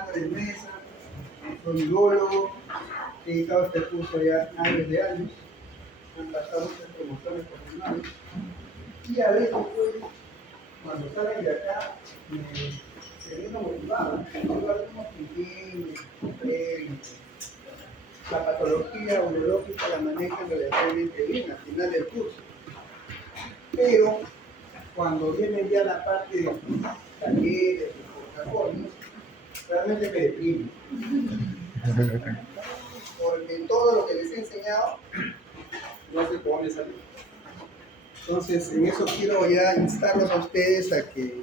Álvarez Mesa, soy biólogo, he dedicado a este curso ya años de años, han pasado muchas promociones profesionales, y a veces pues, cuando salen de acá, se ven motivados, yo algunos la patología urológica la manejan relativamente bien al final del curso, pero cuando viene ya la parte de talleres, de portafolios, realmente me deprime. Porque todo lo que les he enseñado no se pone salir. Entonces, en eso quiero ya instarlos a ustedes a que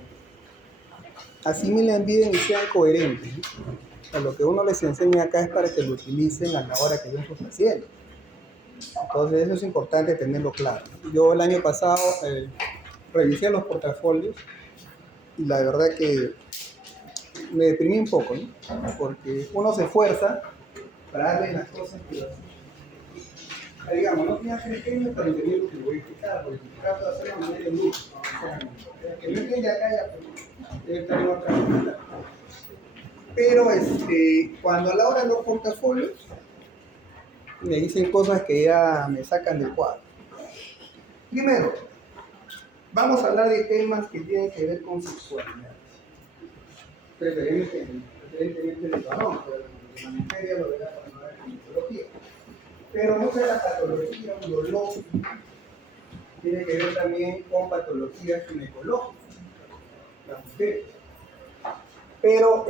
asimilen bien y sean coherentes, ¿no? O sea, lo que uno les enseña acá es para que lo utilicen a la hora que ven sus pacientes. Entonces, eso es importante tenerlo claro. Yo el año pasado revisé los portafolios y la verdad que me deprimí un poco, ¿no? Porque uno se esfuerza para darle las cosas que digamos, no tenía que pequeño para entender lo que le voy a explicar, porque trato de hacerlo de manera en luz. O sea, el que no entiende acá ya pues, debe estar en otra cosa. Pero cuando a la hora de los portafolios me dicen cosas que ya me sacan del cuadro. Primero, vamos a hablar de temas que tienen que ver con sexualidad. Preferentemente del varón, pero de la mujer ya lo verá cuando habla de ginecología. Pero no sea la patología urológica, tiene que ver también con patologías ginecológicas, las mujeres. Pero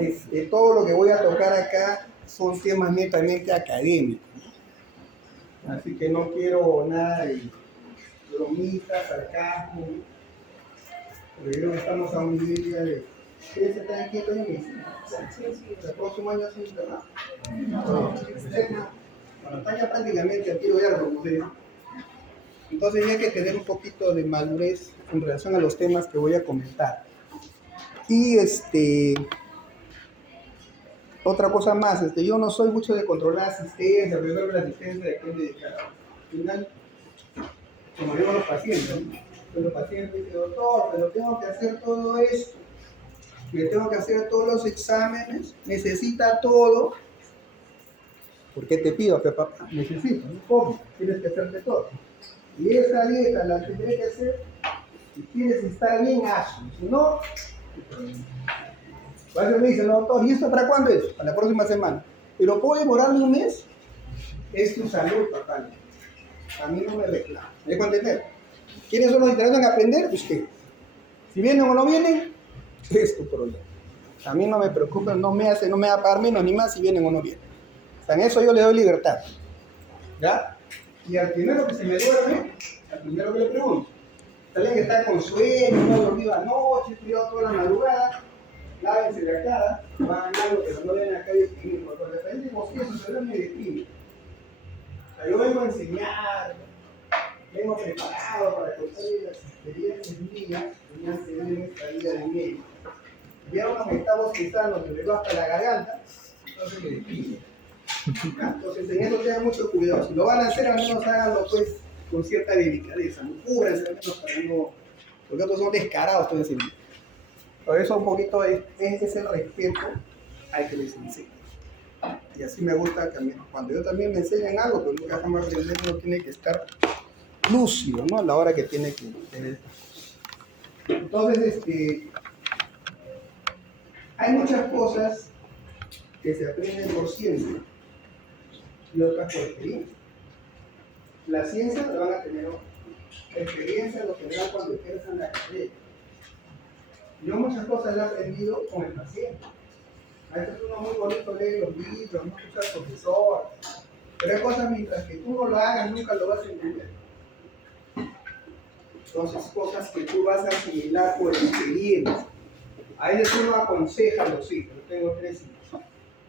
todo lo que voy a tocar acá son temas netamente académicos. Así que no quiero nada de bromitas, sarcasmo, porque creo que estamos a un nivel ya de... ¿Ustedes están quietos en medicina? Sí. ¿El próximo año es internado? Bueno, están ya prácticamente al tiro de árbol, como se dice. Entonces hay que tener un poquito de madurez en relación a los temas que voy a comentar. Y otra cosa más, yo no soy mucho de controlar asistencia, pero yo creo que la asistencia depende de cada uno. Al final, como digo a los pacientes, ¿no? Pues los pacientes dicen, doctor, pero tengo que hacer todo esto, me tengo que hacer todos los exámenes, necesita todo. ¿Por qué te pido que papá? Necesito, ¿no? ¿Cómo? Tienes que hacerte todo. Y esa dieta la tendré que hacer, si quieres estar bien, hazlo. Si no, a veces me dicen, no, doctor, ¿y esto para cuándo es? Para la próxima semana. ¿Pero puedo demorarme un mes? Es tu salud, papá. A mí no me reclama. ¿Me dejo entender? ¿Quiénes son los interesados en aprender? Ustedes. Si vienen o no vienen, es tu problema. A mí no me preocupa, no me va a pagar menos ni más si vienen o no vienen. O sea, en eso yo le doy libertad. ¿Ya? Y al primero que se me duerme, al primero que le pregunto, alguien que está con sueño, no dormido anoche, estudiado toda la madrugada, lávense la cara, van algo que no ven acá y escribir, porque de repente eso se duerme y escribe. O sea, yo vengo a enseñar, vengo preparado para contar las experiencias mías que me han tenido en esta vida de médico. Y ahora me está bostezando, me llegó hasta la garganta, entonces me despido. Entonces en eso tengan mucho cuidado. Si lo van a hacer, al menos háganlo pues con cierta delicadeza. No cúbranse al menos para no... Porque otros son descarados todo ese día. Por eso un poquito es el respeto al que les enseña. Y así me gusta también. Cuando yo también me enseñan algo, pues nunca jamás aprender, uno tiene que estar lúcido, ¿no? A la hora que tiene que tener estas cosas. Entonces, hay muchas cosas que se aprenden por ciencia y otras por experiencia. La ciencia la van a tener, la experiencia lo tendrán cuando ejerzan la carrera. Yo muchas cosas las he aprendido con el paciente. A veces uno muy bonito lee los libros, no escucha al profesor, pero hay cosas mientras que tú no lo hagas nunca lo vas a entender. Entonces, cosas que tú vas a asimilar por experiencia. A veces uno aconseja a los hijos, yo tengo 3 hijos,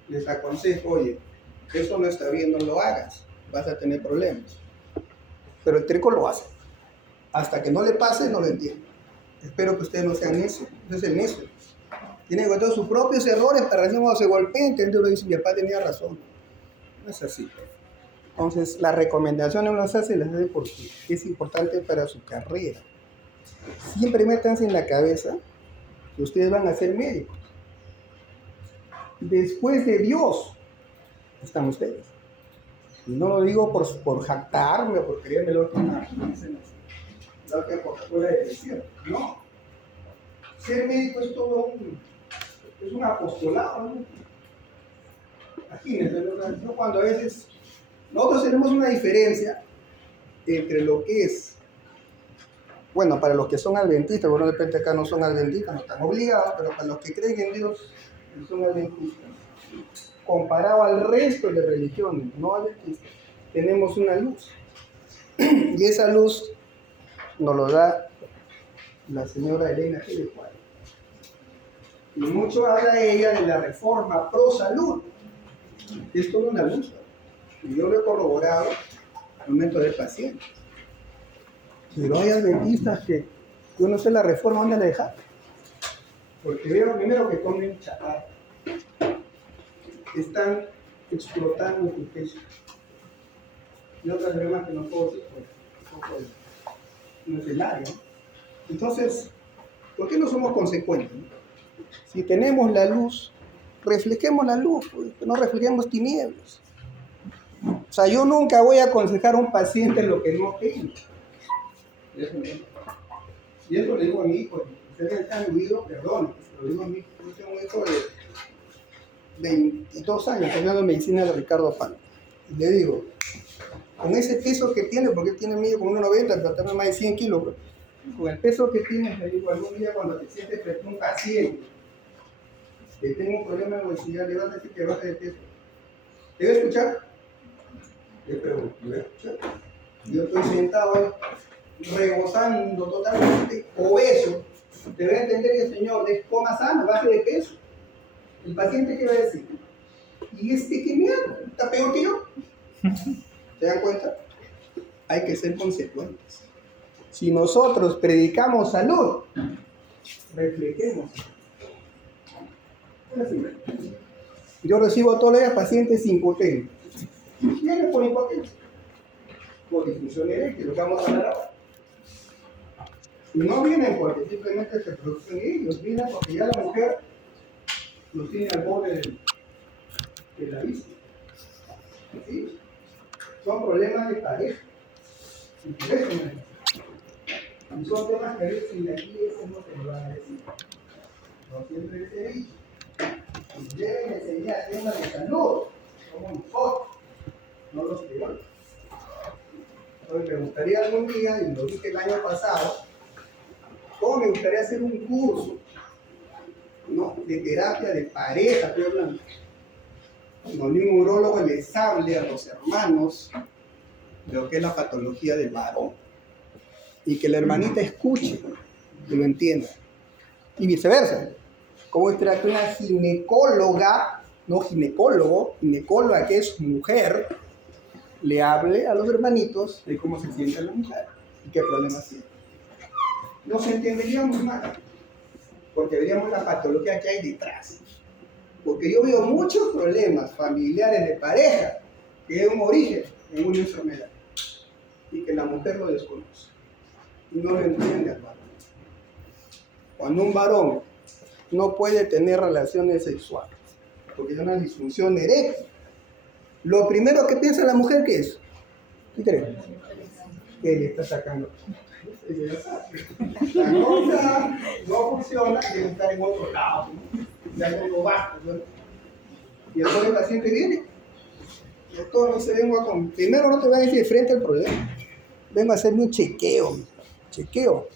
les aconsejo, oye, eso no está bien, no lo hagas, vas a tener problemas. Pero el trico lo hace. Hasta que no le pase, no lo entiende. Espero que ustedes no sean necios, ese es el necio. Tiene que encontrar sus propios errores para recién cuando se golpeen, entonces uno dice, mi papá tenía razón. No es así. Entonces, las recomendaciones uno las hace porque es importante para su carrera. Siempre métanse en la cabeza que ustedes van a ser médicos. después de Dios están ustedes. Y no lo digo por jactarme o por creerme lo que dicen la Coca-Cola del desierto. No. Ser médico es todo un apostolado, ¿no? Imagínense, ¿no? Cuando a veces nosotros tenemos una diferencia entre lo que es, bueno, para los que son adventistas, bueno, de repente acá no son adventistas, no están obligados, pero para los que creen en Dios, y son adventistas, comparado al resto de religiones no adventistas, tenemos una luz. Y esa luz nos lo da la señora Elena G. de Juárez. Y mucho habla ella de la reforma pro salud. Esto no es una luz. Y yo lo he corroborado al momento del paciente. Pero hay adventistas que yo no sé la reforma dónde la dejar. Porque veo primero que comen chatarra. Están explotando tu peso. Y otras problemas que no puedo decir, pues, no es el área. Entonces, ¿por qué no somos consecuentes? Si tenemos la luz, reflejemos la luz, pues, no reflejemos tinieblas. O sea, yo nunca voy a aconsejar a un paciente lo que no tiene. Y eso le digo a mi hijo. Ustedes están oído, perdón, lo digo a mi hijo. Yo tengo un hijo de 22 años estudiando medicina de Ricardo Pan. Y le digo, con ese peso que tiene, porque él tiene medio como 1,90, pero también más de 100 kilos, pues, con el peso que tienes, le digo, algún día cuando te sientes frente a un paciente que tenga un problema de obesidad, le vas a decir que baje de peso. ¿Te va a escuchar? Le pregunto, ¿le va a escuchar? Yo estoy sentado ahí, rebosando totalmente, obeso. Te va a entender que el señor coma sano, baje de peso. ¿El paciente qué va a decir? ¿Y este qué mierda? ¿Está peor que yo? ¿Se dan cuenta? Hay que ser consecuentes. Si nosotros predicamos salud, reflejemos. Yo recibo todos los días pacientes impotentes. Vienen por impotencia, por disfunción eréctil, lo que vamos a hablar ahora. Y no vienen porque simplemente se producen ellos, vienen porque ya la mujer los tiene al borde del abismo. ¿Sí? Son problemas de pareja. Y por eso y son temas que a veces en la iglesia no se lo van a decir. No siempre les he dicho. Y deben enseñar temas de salud, como nosotros, no los teólogos. Entonces me gustaría algún día, y lo dije el año pasado, cómo me gustaría hacer un curso, ¿no?, de terapia de pareja, estoy hablando. Donde un urólogo les hable a los hermanos de lo que es la patología del varón. Y que la hermanita escuche, que lo entienda. Y viceversa. Como es que una ginecóloga, no ginecólogo, ginecóloga que es mujer, le hable a los hermanitos de cómo se siente la mujer y qué problemas tiene. Nos entenderíamos más, porque veríamos la patología que hay detrás. Porque yo veo muchos problemas familiares de pareja que es un origen en una enfermedad y que la mujer lo desconoce y no lo entiende al varón. Cuando un varón no puede tener relaciones sexuales porque es una disfunción eréctil, lo primero que piensa la mujer, ¿qué es? ¿Qué crees? Que le está sacando. La cosa no funciona, debe estar en otro lado, ¿no? Ya no bajo, ¿no? Y después el paciente viene. Doctor, no se vengo a primero no te voy a decir de frente al problema. Vengo a hacerme un chequeo. Chequeo.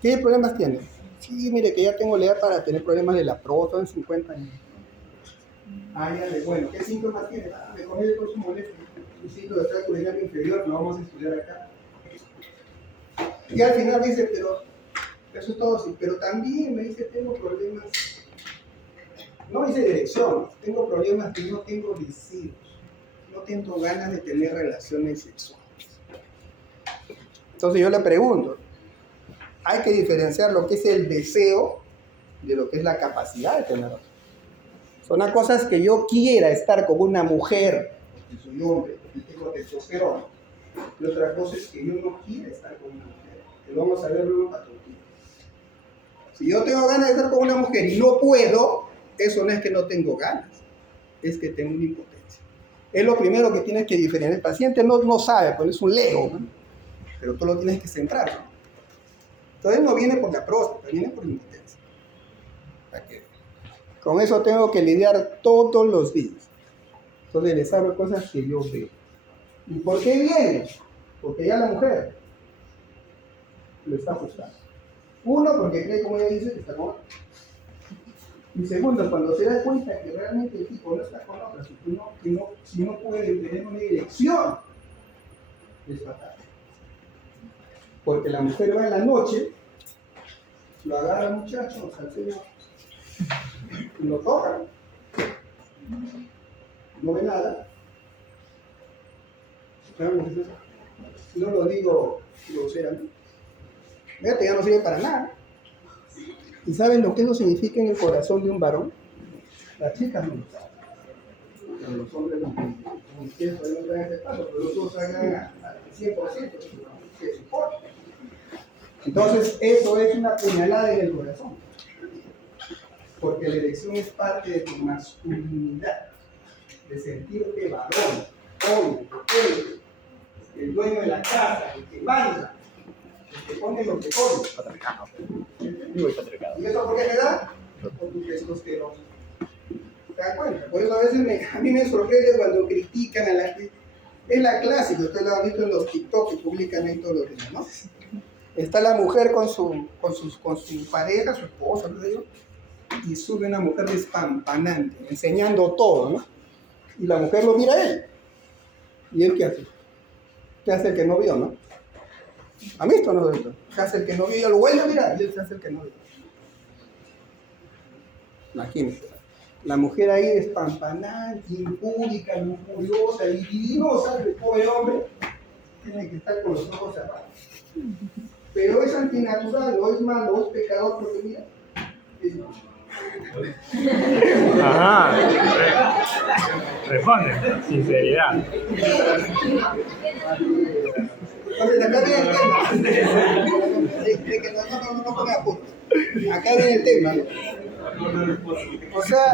¿Qué problemas tiene? Sí, mire que ya tengo la edad para tener problemas de la próstata en 50 años. Ah, ya, bueno, ¿qué síntomas tiene? Me comí el próximo molesto. Un síntoma de tracto urinario inferior, lo vamos a estudiar acá. Y al final dice, pero eso es todo sí, pero también me dice, tengo problemas, no dice dirección, tengo problemas que no tengo deseos, no tengo ganas de tener relaciones sexuales. Entonces yo le pregunto, hay que diferenciar lo que es el deseo de lo que es la capacidad de tener. Son las cosas que yo quiera estar con una mujer, porque soy hombre, porque tengo testosterona, y otra cosa es que yo no quiera estar con una mujer. Que vamos a ver luego en patología. Si yo tengo ganas de estar con una mujer y no puedo, eso no es que no tengo ganas, es que tengo una impotencia. Es lo primero que tienes que diferenciar. El paciente no sabe, pues es un lego, ¿no? Pero tú lo tienes que centrar, ¿no? Entonces no viene por la próstata, viene por la impotencia. Con eso tengo que lidiar todos los días. Entonces les hablo cosas que yo veo. ¿Y por qué viene? Porque ya la mujer lo está ajustando. Uno, porque cree, como ella dice, que está con otra. Y segundo, cuando se da cuenta que realmente el tipo no está con otra, si no puede tener una dirección, es fatal. Porque la mujer va en la noche, lo agarra el muchacho, o sea, el señor, y lo toca. No ve nada. No lo digo groseramente. Fíjate, ya no sirve para nada. ¿Y saben lo que eso significa en el corazón de un varón? Las chicas no lo saben. Pero los hombres no quieren saber ese paso, pero los dos hagan al 100% que soporte. Entonces, eso es una puñalada en el corazón. Porque la erección es parte de tu masculinidad, de sentirte varón, hombre, el dueño de la casa, el que manda, el que pone lo que pone. ¿Y eso por qué se da? Por tu testosterona. ¿Te das cuenta? Por eso a veces a mí me sorprende cuando critican a la gente. Es la clásica, ustedes lo han visto en los TikTok que publican ahí todos los días, ¿no? Está la mujer con su pareja, su esposa, no sé yo, y sube una mujer despampanante, enseñando todo, ¿no? Y la mujer lo mira a él. ¿Y él qué hace? ¿Qué hace el que no vio, no? ¿Han visto o no? ¿Qué hace el que no vio? Yo lo vuelvo a mirar y él se hace el que no vio. Imagínense. La mujer ahí despampanante, impúdica, lujuriosa, libidinosa, el pobre hombre tiene que estar con los ojos cerrados. Pero es antinatural, o es malo, o es pecador, porque mira, es malo. Ajá. Responde, sinceridad. Entonces acá viene el tema. No ponga punto. Acá viene el tema, ¿no? O sea,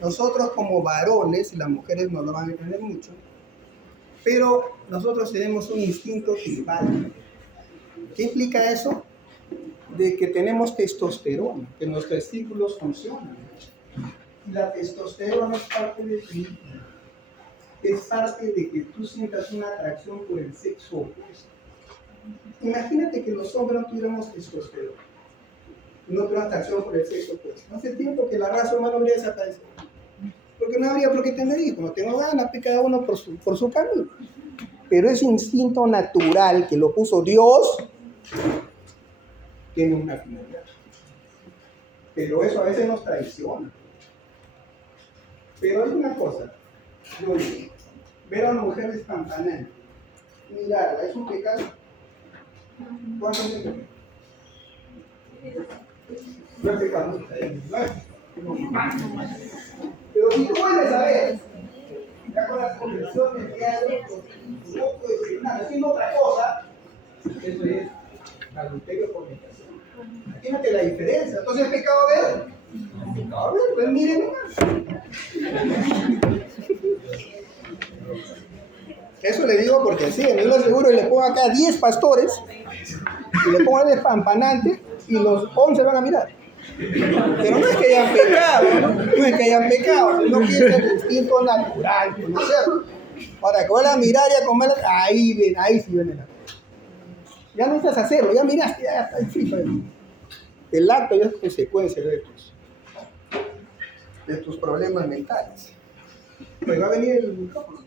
nosotros como varones, y las mujeres no lo van a entender mucho, pero nosotros tenemos un instinto tribal. ¿Qué implica eso? De que tenemos testosterona, que nuestros testículos funcionan. Y la testosterona es parte de ti. Es parte de que tú sientas una atracción por el sexo opuesto. Imagínate que los hombres no tuviéramos testosterona. No tuviéramos atracción por el sexo opuesto. Hace tiempo que la raza humana habría desaparecido. Porque no habría por qué tener hijos. No tengo ganas, cada uno por su camino. Pero ese instinto natural que lo puso Dios tiene una finalidad. Pero eso a veces nos traiciona. Pero hay una cosa, yo digo, ver a una mujer despampanante, mirarla, ¿es un pecado? ¿Cuánto es el pecado? No es pecado, no es. Pero si tú vuelves a ver, ya con las conversiones que hay, no puedes decir nada, haciendo otra cosa, eso es adulterio por fornicación. Imagínate la diferencia. Entonces, ¿es pecado ver? Es pecado ver, pues miren nomás. Eso le digo porque sí, yo lo aseguro y le pongo acá 10 pastores y le pongo el despampanante y los 11 van a mirar. Pero no es que hayan pecado, no es que hayan pecado, sino que es el instinto natural, conocerlo. Ahora, que van a mirar y a comer, ahí sí ven el acto. Ya no necesitas hacerlo, ya miraste, ya está difícil. El acto ya es consecuencia de tus problemas mentales. Pues va a venir el micrófono.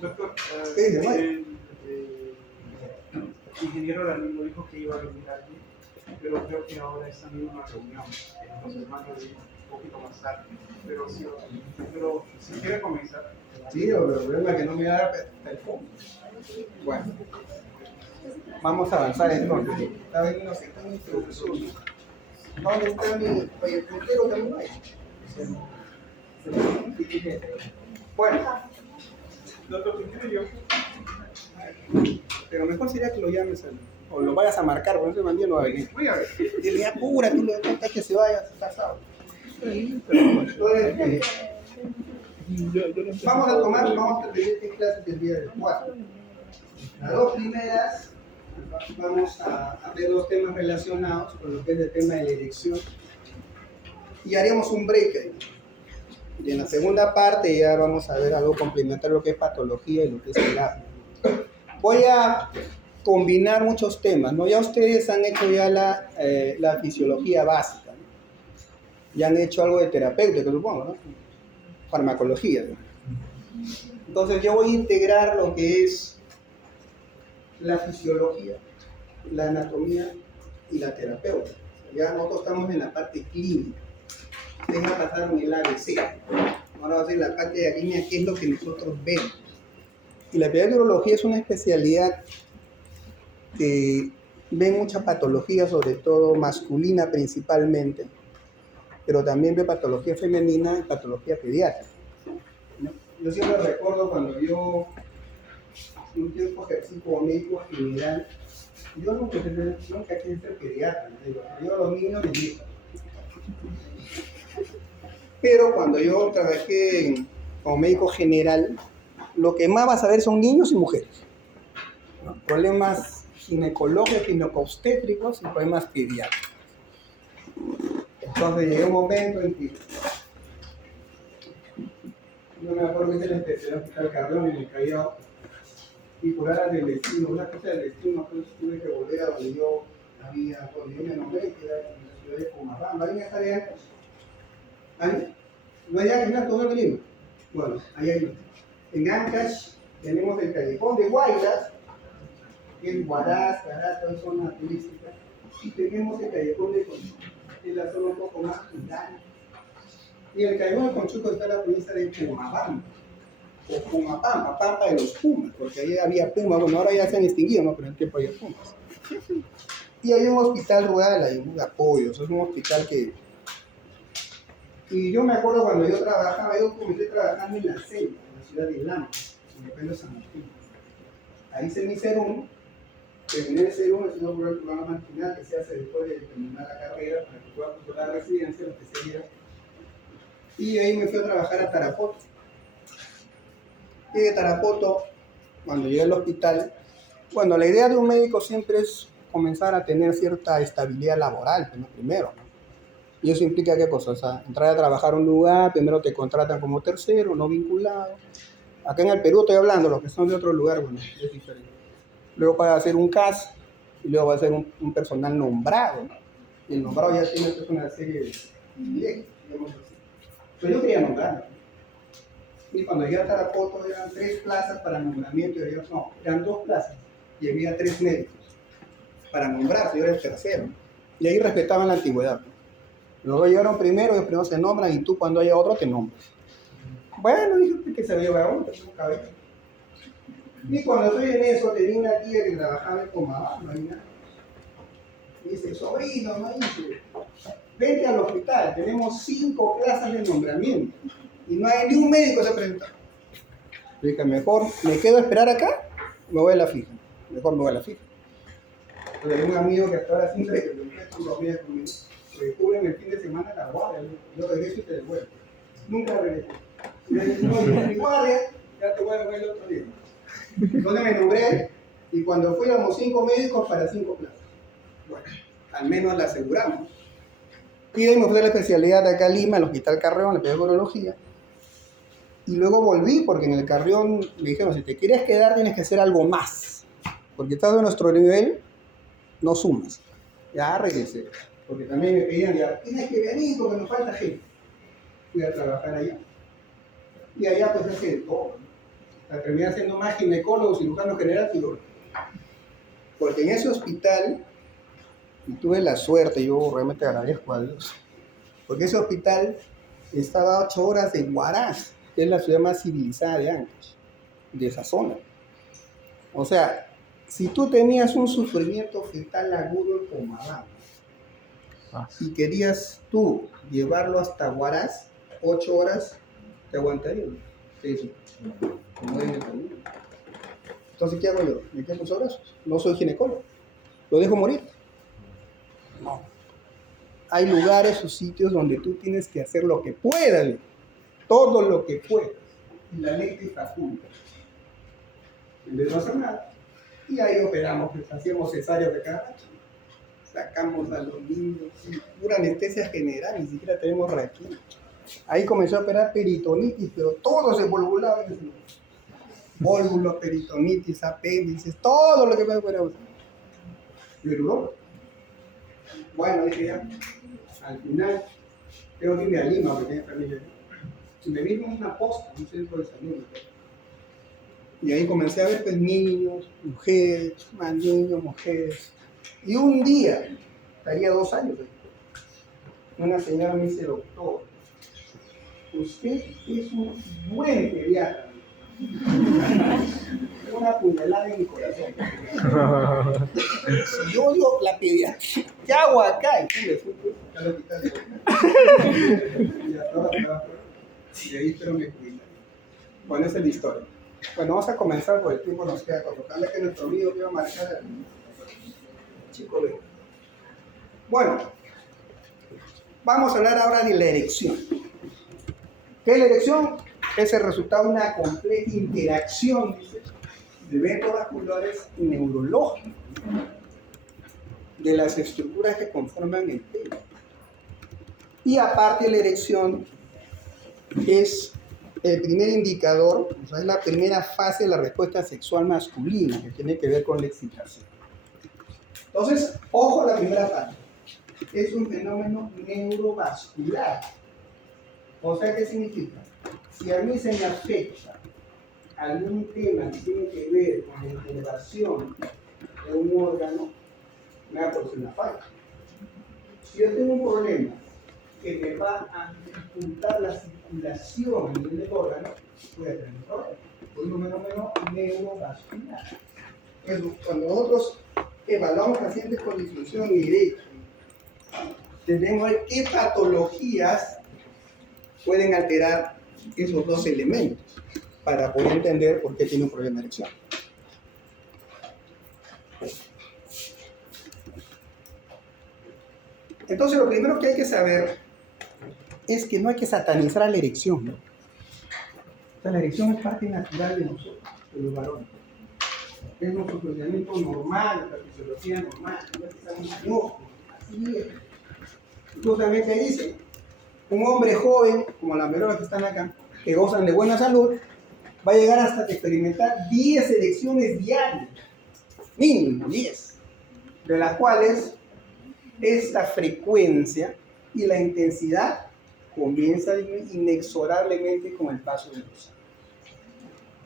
Doctor, ¿Qué dice, Maya? el ingeniero Danilo dijo que iba a venir alguien, pero creo que ahora están en una reunión, entonces van a venir un poquito más tarde. Pero si quiere comenzar. Sí, pero el problema es que no me da el fondo. Bueno, vamos a avanzar entonces. Está veniendo a sector de introducción. ¿Dónde está mi puntero también hay? Bueno, Doctor, si quiere yo. pero mejor sería que lo llames a él. o lo vayas a marcar, porque ese bandido no va a venir. Voy a ver. Y le apura, tú le cuentas que se vaya, está casado. Entonces, vamos a tener clases del día del 4. Las dos primeras, vamos a ver los temas relacionados con lo que es el tema de la elección. Y haremos un break ahí. Y en la segunda parte ya vamos a ver algo complementario, lo que es patología y lo que es terapia. Voy a combinar muchos temas, ¿no? Ya ustedes han hecho ya la fisiología básica, ¿no? Ya han hecho algo de terapéutica, supongo, ¿no? Farmacología, ¿no? Entonces yo voy a integrar lo que es la fisiología, la anatomía y la terapéutica. Ya nosotros estamos en la parte clínica. Ustedes pasaron el ABC. Ahora va a ser la parte de la línea, que es lo que nosotros vemos. Y la pediatrología es una especialidad que ve mucha patología, sobre todo masculina principalmente, pero también ve patología femenina y patología pediátrica, ¿no? Yo siempre recuerdo cuando yo un tiempo ejercí como médico general, yo nunca quise ser pediatra, ¿no? Yo a los niños les digo. Pero cuando yo trabajé como médico general, lo que más vas a ver son niños y mujeres, ¿no? Problemas ginecológicos, ginecobstétricos y problemas pediátricos. Entonces llegó un momento en que no me acuerdo que hice la especialidad hospital Carrión en el Callao, y por áreas del destino, una cosa del destino, pues tuve que volver a donde yo me nombré, que era en la ciudad de Pomabamba. ¿Alguien está de Ancash? ¿Alguien? ¿No hay alguien en todo el Lima? Bueno, ahí hay. En Ancash tenemos el callejón de Guaylas, que es Huaraz, Carato, es zona turística, y tenemos el callejón de Conchuco, que es la zona un poco más rural. Y el callejón de Conchuco está en la provincia de Pomabamba, o Pumapamba, Pampa de los Pumas, porque ahí había pumas, bueno, ahora ya se han extinguido, ¿no? Pero en el tiempo había pumas. Y hay un hospital rural, hay un apoyo, es un hospital que... Y yo me acuerdo cuando yo trabajaba, yo comencé trabajando en la selva, en la ciudad de Lama, en el pueblo de San Martín. Ahí hice mi serum, terminé el serum, es un programa marginal que se hace después de terminar la carrera, para que pueda controlar la residencia, lo que sería. Y ahí me fui a trabajar a Tarapoto. Y de Tarapoto, cuando llegué al hospital, bueno, la idea de un médico siempre es comenzar a tener cierta estabilidad laboral, primero, ¿no? Y eso implica qué cosa, o sea, entrar a trabajar a un lugar, primero te contratan como tercero, no vinculado. Acá en el Perú estoy hablando, los que son de otro lugar, bueno, es diferente. Luego para hacer un CAS, y luego va a ser un personal nombrado, ¿no? Y el nombrado ya tiene una serie de privilegios, digamos así. Pero yo quería nombrarlo. Y cuando llegué a Tarapoto eran 3 plazas para nombramiento, eran 2 plazas, y había 3 médicos para nombrarse, yo era el tercero. Y ahí respetaban la antigüedad. Los dos llegaron primero, ellos primero se nombran, y tú cuando haya otro te nombras. Bueno, dije que se había llevado uno, tengo cabello. Y cuando estoy en eso, tenía una tía que trabajaba en Pomabamba, y nada. Me dice, sobrino, no dice, vente al hospital, tenemos 5 plazas de nombramiento. Y no hay ni un médico que se presenta. Yo dije, mejor me quedo a esperar acá, me voy a la fija. Mejor me voy a la fija. Entonces hay un amigo que hasta ahora siempre que me presto los días conmigo, que cubren el fin de semana la guardia, yo regreso y te devuelvo. Nunca regreso. No, en mi guardia, ya te voy a ver el otro día. Entonces me nombré, y cuando fuéramos 5 médicos para 5 plazas. Bueno, al menos la aseguramos. Y de ahí me fui a la especialidad de acá en Lima, el Hospital Carrión, la pediatrología. Y luego volví, porque en el Carrión me dijeron, si te quieres quedar tienes que hacer algo más. Porque estás de nuestro nivel, no sumas. Ya regresé. Porque también me pedían, ya, tienes que venir porque nos falta gente. Fui a trabajar allá. Y allá pues hace de todo, ¿no? O sea, terminé siendo más ginecólogo, cirujano general, cirujano. Porque en ese hospital, y tuve la suerte, yo realmente agradezco a Dios, porque ese hospital estaba a 8 horas de Huaraz, que es la ciudad más civilizada de Ancash, de esa zona. O sea, si tú tenías un sufrimiento fetal agudo en Pomabamba y querías tú llevarlo hasta Huaraz, 8 horas, ¿te aguantaría? Sí. Como en el camino. Entonces, ¿qué hago yo? ¿Me quedo con brazos? No soy ginecólogo. ¿Lo dejo morir? No. Hay lugares o sitios donde tú tienes que hacer lo que puedas, todo lo que puedas. Y la ley te faculta. En vez de no hacer nada. Y ahí operamos, pues, hacíamos cesáreas de cada rato. Sacamos a los niños, pura anestesia general, ni siquiera tenemos raquín. Ahí comenzó a operar peritonitis, pero todo se volvulaba. Vólvulos, peritonitis, apéndices, todo lo que puede operar. Me duró. Bueno, dije ya, al final, tengo que irme a Lima, porque tengo familia. Y me vino una posta, un centro de salud. Y ahí comencé a ver pues, niños, mujeres, más niños, mujeres. Y un día, estaría 2 años, una señora me dice, doctor, usted es un buen pediatra. Una puñalada en mi corazón. Si yo odio la pediatría, ¿qué hago acá? Y me fui al hospital. Y ahí espero me cuida. Bueno, esa es la historia. Bueno, vamos a comenzar por el tiempo nos queda corto. Ojalá que nuestro amigo quiera marcar el chico de. Bueno, vamos a hablar ahora de la erección. ¿Qué es la erección? Es el resultado de una compleja interacción, dice, de eventos vasculares y neurológicos de las estructuras que conforman el pene. Y aparte la erección es el primer indicador, o sea, es la primera fase de la respuesta sexual masculina que tiene que ver con la excitación. Entonces, ojo a la primera parte. Es un fenómeno neurovascular. O sea, ¿qué significa? Si a mí se me afecta algún tema que tiene que ver con la inervación de un órgano, me va a producir una falla. Si yo tengo un problema que me va a dificultar la circulación a nivel del órgano, voy a tener un problema. Es un fenómeno neurovascular. Cuando nosotros evaluamos pacientes con disfunción eréctil, tenemos que ver qué patologías pueden alterar esos dos elementos para poder entender por qué tiene un problema de erección. Entonces, lo primero que hay que saber es que no hay que satanizar a la erección, ¿no? O sea, la erección es parte natural de nosotros, de los varones. Es nuestro funcionamiento normal, nuestra fisiología normal, no es que estamos mañosos, así es. Justamente dice, un hombre joven, como la mayoría que están acá, que gozan de buena salud, va a llegar hasta experimentar 10 erecciones diarias, mínimo 10, de las cuales esta frecuencia y la intensidad comienza a disminuir inexorablemente con el paso de los años.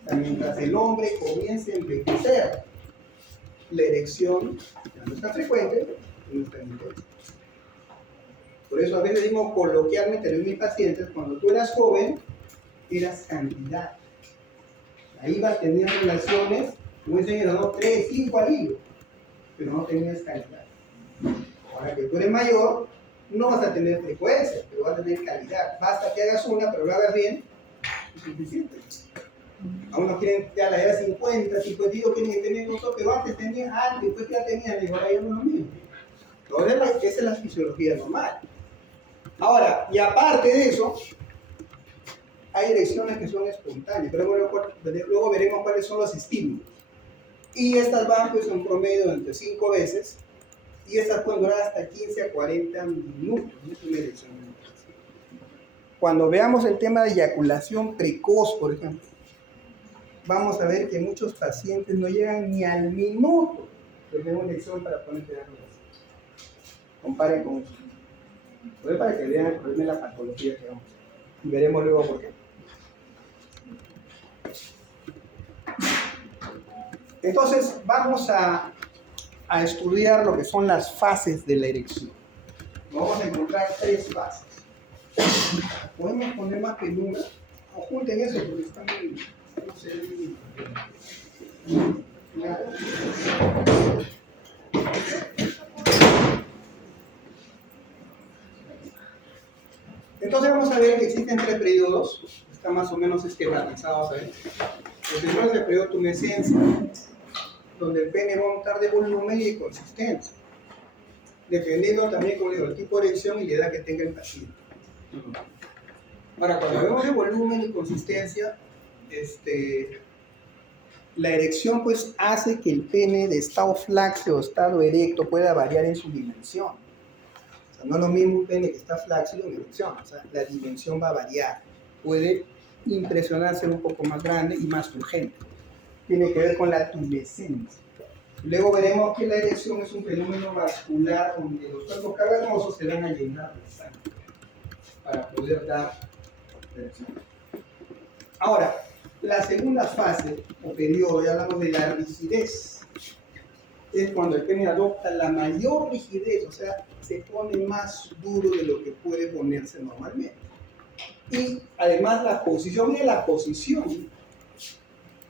O sea, mientras el hombre comience a envejecer, la erección ya no está frecuente y no está intensa. Por eso a veces digo coloquialmente en mis pacientes, cuando tú eras joven, eras cantidad. Ahí vas, tenías relaciones, como dicen en los 3, 5 al hilo, pero no tenías calidad. Ahora que tú eres mayor, no vas a tener frecuencia, pero vas a tener calidad. Basta que hagas una, pero lo hagas bien, es suficiente. A unos quieren ya la edad 50, 52, quieren que tener cosas, pero antes tenían, después ya tenían, y ahora ya no es lo mismo. Entonces, esa es la fisiología normal. Ahora, y aparte de eso, hay erecciones que son espontáneas, pero luego veremos cuáles son los estímulos. Y estas van pues en promedio de entre 5 veces, y estas pueden durar hasta 15 a 40 minutos. Es una erección. Cuando veamos el tema de eyaculación precoz, por ejemplo, vamos a ver que muchos pacientes no llegan ni al minuto de tener una erección para poder tener relación. Comparen con eso. Entonces, para que vean el problema de la patología que vamos a ver. Y veremos luego por qué. Entonces, vamos a estudiar lo que son las fases de la erección. Vamos a encontrar 3 fases. Podemos poner más penumbra. O junten eso porque está muy... No sé, entonces vamos a ver que existen 3 periodos, está más o menos esquematizado. El primero es el periodo tumescencia, donde el pene va a aumentar de volumen y de consistencia, dependiendo también, como digo, el tipo de erección y la edad que tenga el paciente. Ahora, cuando hablamos de volumen y consistencia, la erección pues hace que el pene de estado flácido o estado erecto pueda variar en su dimensión. O sea, no es lo mismo un pene que está flácido en erección, o sea, la dimensión va a variar. Puede impresionar ser un poco más grande y más turgente. Tiene que ver con la tumescencia. Luego veremos que la erección es un fenómeno vascular donde los cuerpos cavernosos se van a llenar de sangre para poder dar erección. Ahora, la segunda fase o periodo, ya hablamos de la rigidez, es cuando el pene adopta la mayor rigidez, o sea, se pone más duro de lo que puede ponerse normalmente. Y además la posición,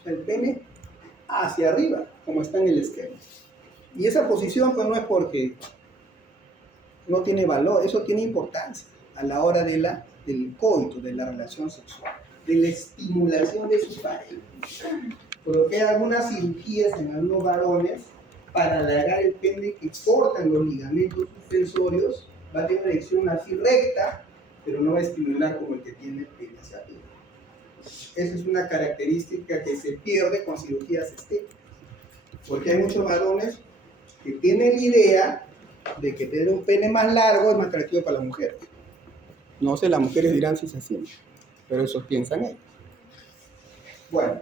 el pene hacia arriba, como está en el esquema. Y esa posición pues no es porque no tiene valor, eso tiene importancia a la hora del coito, de la relación sexual, de la estimulación de su pareja. Por lo que hay algunas cirugías en algunos varones para alargar el pene que cortan los ligamentos suspensorios, va a tener una erección así recta, pero no va a estimular como el que tiene el pene hacia arriba. Esa es una característica que se pierde con cirugías estéticas, porque hay muchos varones que tienen la idea de que tener un pene más largo es más atractivo para la mujer. No sé, las mujeres dirán si es así, pero eso piensan ellos. Bueno,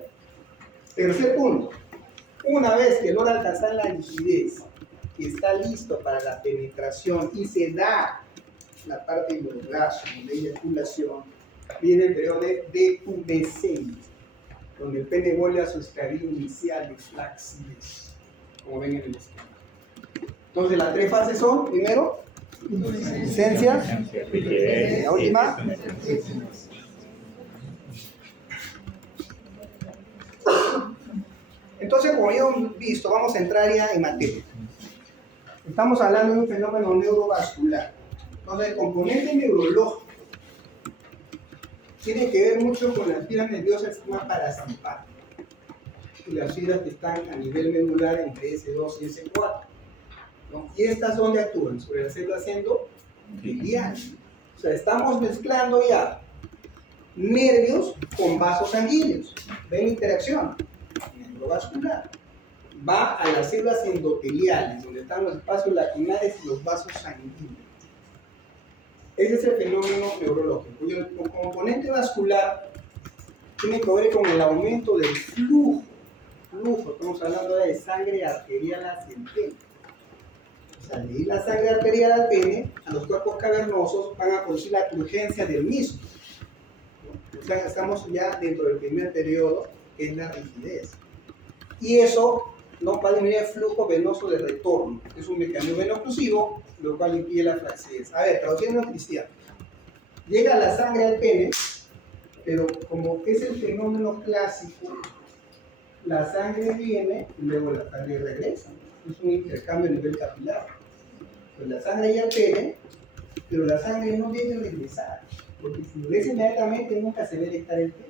tercer punto. Una vez que logra alcanzar la rigidez y está listo para la penetración y se da la parte del orgasmo, de eyaculación, viene el periodo de detumescencia, donde el pene vuelve a su estadio inicial de flacidez, como ven en el esquema. Entonces las tres fases son, primero, tumescencia, la última, entonces, como ya hemos visto, vamos a entrar ya en materia. Estamos hablando de un fenómeno neurovascular. Entonces, el componente neurológico tiene que ver mucho con las fibras nerviosas del sistema parasimpático y las fibras que están a nivel medular entre S2 y S4. ¿No? Y estas donde actúan sobre las células endoteliales. O sea, estamos mezclando ya nervios con vasos sanguíneos. ¿Ven interacción? Neurovascular. Va a las células endoteliales, donde están los espacios lacrimares y los vasos sanguíneos. Ese es el fenómeno neurológico. Y el componente vascular tiene que ver con el aumento del flujo. Estamos hablando de sangre arterial hacia el pene. O sea, al ir la sangre arterial al pene, a los cuerpos cavernosos van a producir la turgencia del mismo. O sea, estamos ya dentro del primer periodo, que es la rigidez. Y eso no va a disminuir el flujo venoso de retorno. Es un mecanismo veno-oclusivo, lo cual impide la flacidez. A ver, traduciendo a cristiano. Llega la sangre al pene, pero como es el fenómeno clásico, la sangre viene y luego la sangre regresa. Es un intercambio a nivel capilar. Pues la sangre llega al pene, pero la sangre no debe regresar, porque si regresa inmediatamente nunca se ve erectar el pene.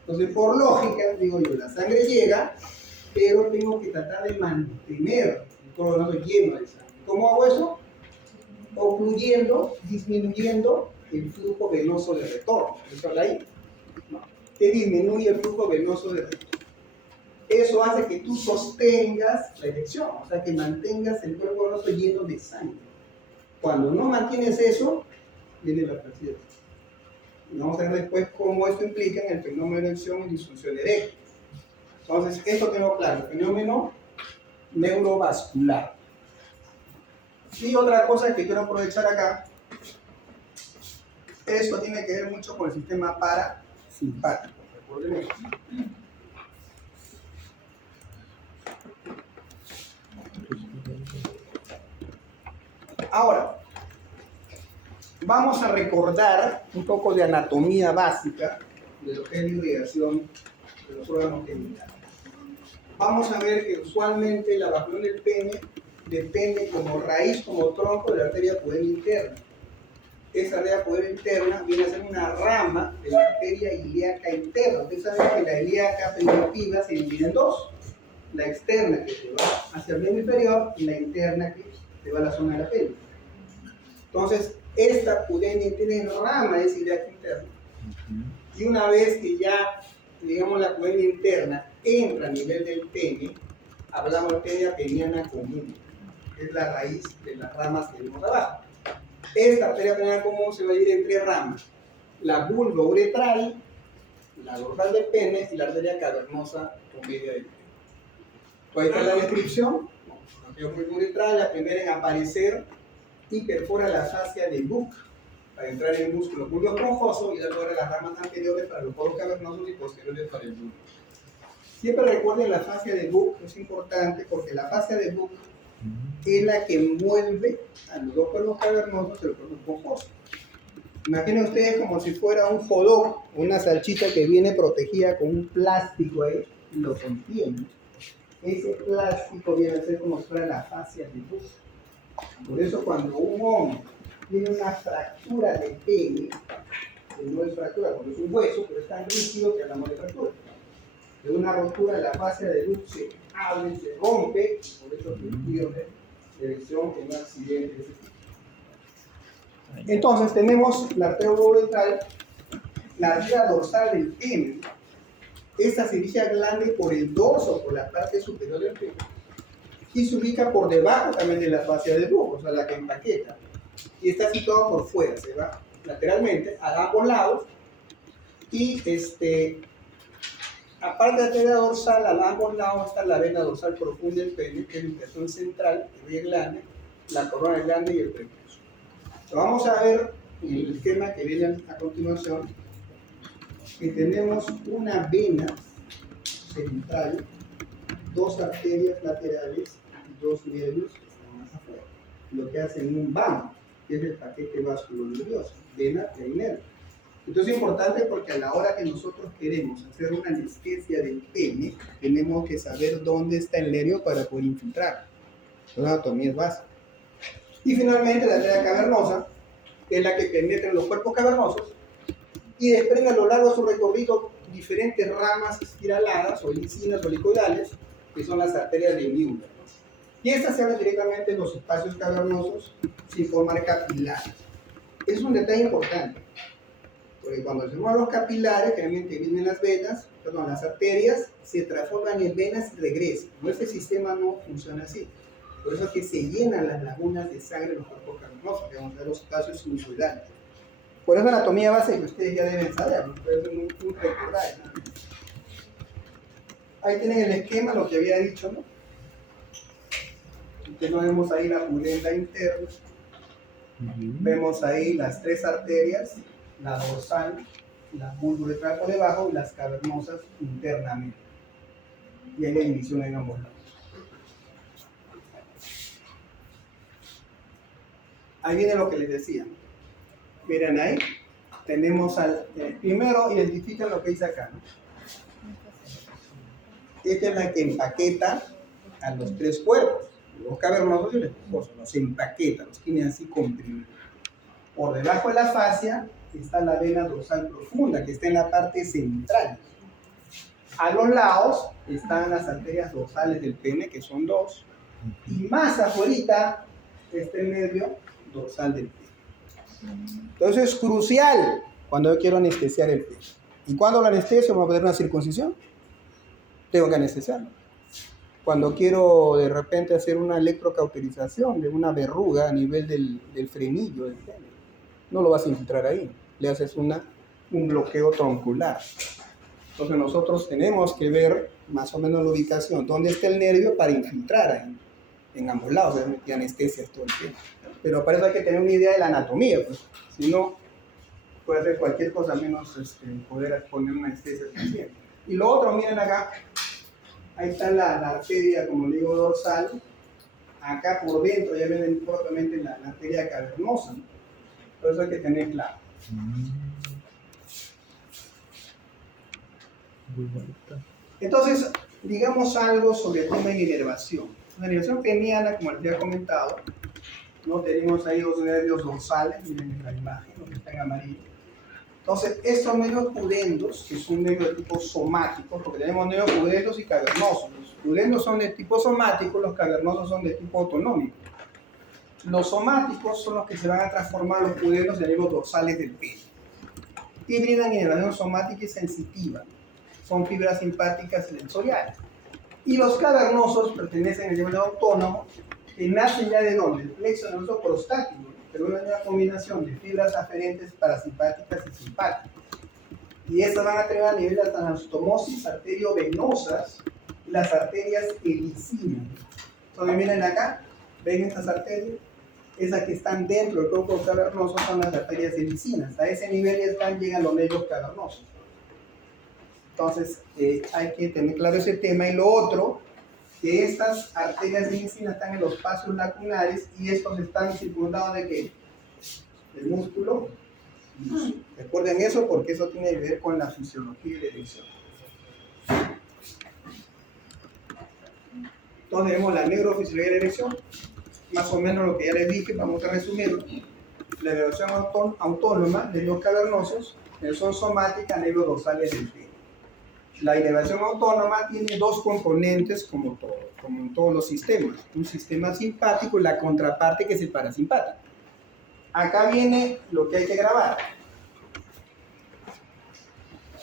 Entonces, por lógica, digo yo, la sangre llega, pero tengo que tratar de mantener el corazón lleno de sangre. ¿Cómo hago eso? Ocluyendo, disminuyendo el flujo venoso de retorno. Eso habla ahí, ¿no? Que disminuye el flujo venoso de retorno. Eso hace que tú sostengas la erección, o sea, que mantengas el cuerpo venoso lleno de sangre. Cuando no mantienes eso, viene la flacidez. Vamos a ver después cómo esto implica en el fenómeno de erección y disfunción eréctil. Entonces, esto tengo claro, el fenómeno neurovascular. Y otra cosa que quiero aprovechar acá, esto tiene que ver mucho con el sistema parasimpático. Recuerden eso. Ahora, vamos a recordar un poco de anatomía básica de lo que es la irrigación de los órganos genitales. Vamos a ver que usualmente la evacuación del pene depende como raíz, como tronco de la arteria pueril interna. Esa arteria pueril interna viene a ser una rama de la arteria ilíaca interna. Ustedes saben que la ilíaca primitiva se divide en dos, la externa que se va hacia el miembro inferior y la interna que se va a la zona de la pelvis. Entonces, esta pudendis tiene rama de ciliaco interno. Y una vez que ya, digamos, la pudendis interna entra a nivel del pene, hablamos de arteria peniana común, que es la raíz de las ramas que vemos abajo. Esta arteria peniana común se va a ir en 3 ramas: la vulvo-uretral, la dorsal del pene y la arteria cavernosa con media del pene. Ahí está la descripción. La vulvo-uretral, la primera en aparecer, y perfora la fascia de Buck para entrar en el músculo bulbo esponjoso y luego las ramas anteriores para los poros cavernosos y posteriores para el bulbo. Siempre recuerden la fascia de Buck, es importante porque la fascia de Buck es la que envuelve a los dos cuerpos cavernosos y el cuerpo esponjoso. Imaginen ustedes como si fuera un hot dog, una salchicha que viene protegida con un plástico ahí y lo contiene. Ese plástico viene a ser como si fuera la fascia de Buck. Por eso cuando un hombre tiene una fractura de pene, que no es fractura porque es un hueso, pero es tan rígido que hablamos de fractura. De una rotura de la fascia de Buck se abre, se rompe, por eso se pierde dirección en un accidente de ese tipo. Entonces tenemos la arteria vulvo-uretral, la arteria dorsal del pene. Esta se dirige al glande por el dorso, por la parte superior del pene, y se ubica por debajo también de la fascia de Buck, o sea, la que empaqueta. Y está situado por fuera, se va lateralmente a ambos lados. Y aparte de la arteria dorsal, a ambos lados está la vena dorsal profunda del pene, que es la ubicación central, el glande, la corona del glande y el prepucio. Vamos a ver en el esquema que viene a continuación que tenemos una vena central, 2 arterias laterales y 2 nervios que están más afuera, lo que hacen un vamo, que es el paquete vasculo-nervioso, vena y nervio. Entonces es importante porque a la hora que nosotros queremos hacer una anestesia del pene, tenemos que saber dónde está el nervio para poder infiltrar. La anatomía es básica. Y finalmente la arteria cavernosa, que es la que penetra en los cuerpos cavernosos y desprende a lo largo de su recorrido diferentes ramas espiraladas o licinas o helicoidales, que son las arterias de Müller. Y estas se abren directamente en los espacios cavernosos sin formar capilares. Es un detalle importante, porque cuando se forman los capilares, generalmente vienen las venas, perdón, las arterias, se transforman en venas y regresan. Nuestro sistema no funciona así. Por eso es que se llenan las lagunas de sangre en los cuerpos cavernosos, que vamos a ver los espacios sinusoidales. Por eso anatomía base que ustedes ya deben saber, ¿no? Puede ser un recordar, ¿no? Ahí tienen el esquema, lo que había dicho, ¿no? Entonces vemos ahí la pudenda interna, vemos ahí las 3 arterias, la dorsal, la vulvo-uretral por debajo y las cavernosas internamente. Y hay la división en ambos lados. Ahí viene lo que les decía. Miren ahí, tenemos al... primero identifican lo que dice acá, ¿no? Esta es la que empaqueta a los 3 cuerpos, los cavernosos y el esponjoso, los empaqueta, los tiene así comprimidos. Por debajo de la fascia está la vena dorsal profunda, que está en la parte central. A los lados están las arterias dorsales del pene, que son 2, y más afuera está el nervio dorsal del pene. Entonces es crucial cuando yo quiero anestesiar el pene. ¿Y cuando lo anestesio? ¿Vamos a poner una circuncisión? Tengo que anestesiarlo. Cuando quiero de repente hacer una electrocauterización de una verruga a nivel del frenillo del pene, no lo vas a infiltrar ahí, le haces un bloqueo troncular. Entonces nosotros tenemos que ver más o menos la ubicación, dónde está el nervio para infiltrar ahí, en ambos lados, y anestesias todo el tiempo. Pero para eso hay que tener una idea de la anatomía, pues. Si no, puede hacer cualquier cosa menos poder poner una anestesia suficiente. Y lo otro, miren acá, ahí está la arteria, como le digo, dorsal. Acá por dentro ya ven propiamente la arteria cavernosa, ¿no? Por eso hay que tener claro. Entonces, digamos algo sobre el tema de inervación. La inervación peniana, como les había comentado, ¿no? Tenemos ahí 2 nervios dorsales, miren la imagen, lo que está en amarillo. Entonces, estos nervios pudendos, que son nervios de tipo somático, porque tenemos nervios pudendos y cavernosos. Los pudendos son de tipo somático, los cavernosos son de tipo autonómico. Los somáticos son los que se van a transformar los pudendos en nervios dorsales del pene. Y brindan inervación somática y sensitiva. Son fibras simpáticas y sensoriales. Y los cavernosos pertenecen al nervio autónomo, que nacen ya de ¿dónde? El plexo nervioso prostático, pero una nueva combinación de fibras aferentes parasimpáticas y simpáticas. Y estas van a tener a nivel de las anastomosis arteriovenosas y las arterias helicinas. Entonces miren acá, ven estas arterias, esas que están dentro del cuerpo cavernoso son las arterias helicinas. A ese nivel llegan los nervios cavernosos. Entonces hay que tener claro ese tema. Y lo otro, que estas arterias helicinas están en los pasos lacunares y estos están circundados de ¿qué? El músculo. Recuerden eso porque eso tiene que ver con la fisiología y la erección. Entonces tenemos la neurofisiología de la erección, más o menos lo que ya les dije, vamos a resumirlo. La erección autónoma de los cavernosos, erección somática, nervios dorsales del pene. La inervación autónoma tiene dos componentes como en todos los sistemas. Un sistema simpático y la contraparte que es el parasimpático. Acá viene lo que hay que grabar.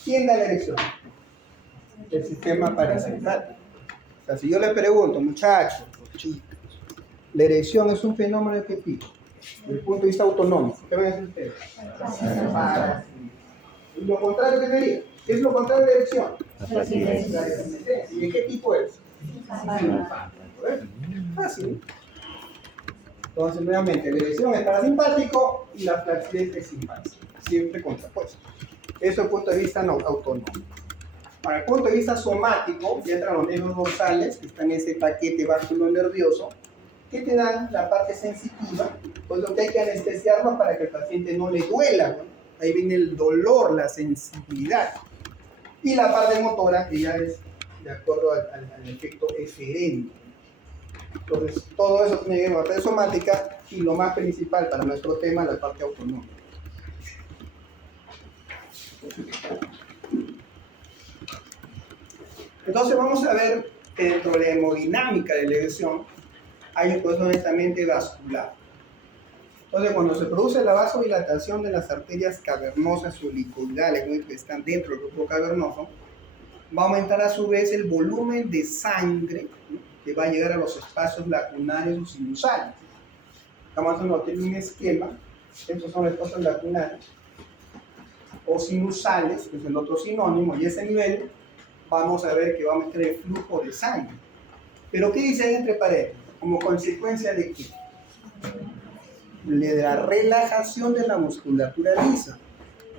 ¿Quién da la erección? El sistema parasimpático. O sea, si yo le pregunto, muchachos, chicos, la erección es un fenómeno de qué tipo? Desde el punto de vista autonómico. ¿Qué van a decir ustedes? Parasimpático. ¿Y lo contrario qué sería? ¿Qué es lo contrario de la erección? La simetría. ¿Y de qué tipo es? Simpático. Fácil. Entonces, nuevamente, la erección es parasimpático y la flacidez es simpática. Siempre contrapuesto. Eso es el punto de vista autonómico. Para el punto de vista somático, ya entran los nervios dorsales, que están en ese paquete vascular nervioso, que te dan la parte sensitiva, pues lo que hay que anestesiarlo para que el paciente no le duela, ¿no? Ahí viene el dolor, la sensibilidad. Y la parte motora, que ya es de acuerdo al efecto eferente. Entonces, todo eso tiene que ver con la parte somática y lo más principal para nuestro tema, la parte autonómica. Entonces vamos a ver que dentro de la hemodinámica de la erección hay un proceso netamente vascular. Entonces cuando se produce la vasodilatación de las arterias cavernosas o helicoidales que están dentro del grupo cavernoso, va a aumentar a su vez el volumen de sangre, ¿no?, que va a llegar a los espacios lacunares o sinusales. Estamos haciendo aquí un esquema. Estos son los espacios lacunares o sinusales, que es el otro sinónimo, y ese nivel vamos a ver que va a aumentar el flujo de sangre. Pero ¿qué dice ahí entre paréntesis? ¿Como consecuencia de qué? De la relajación de la musculatura lisa.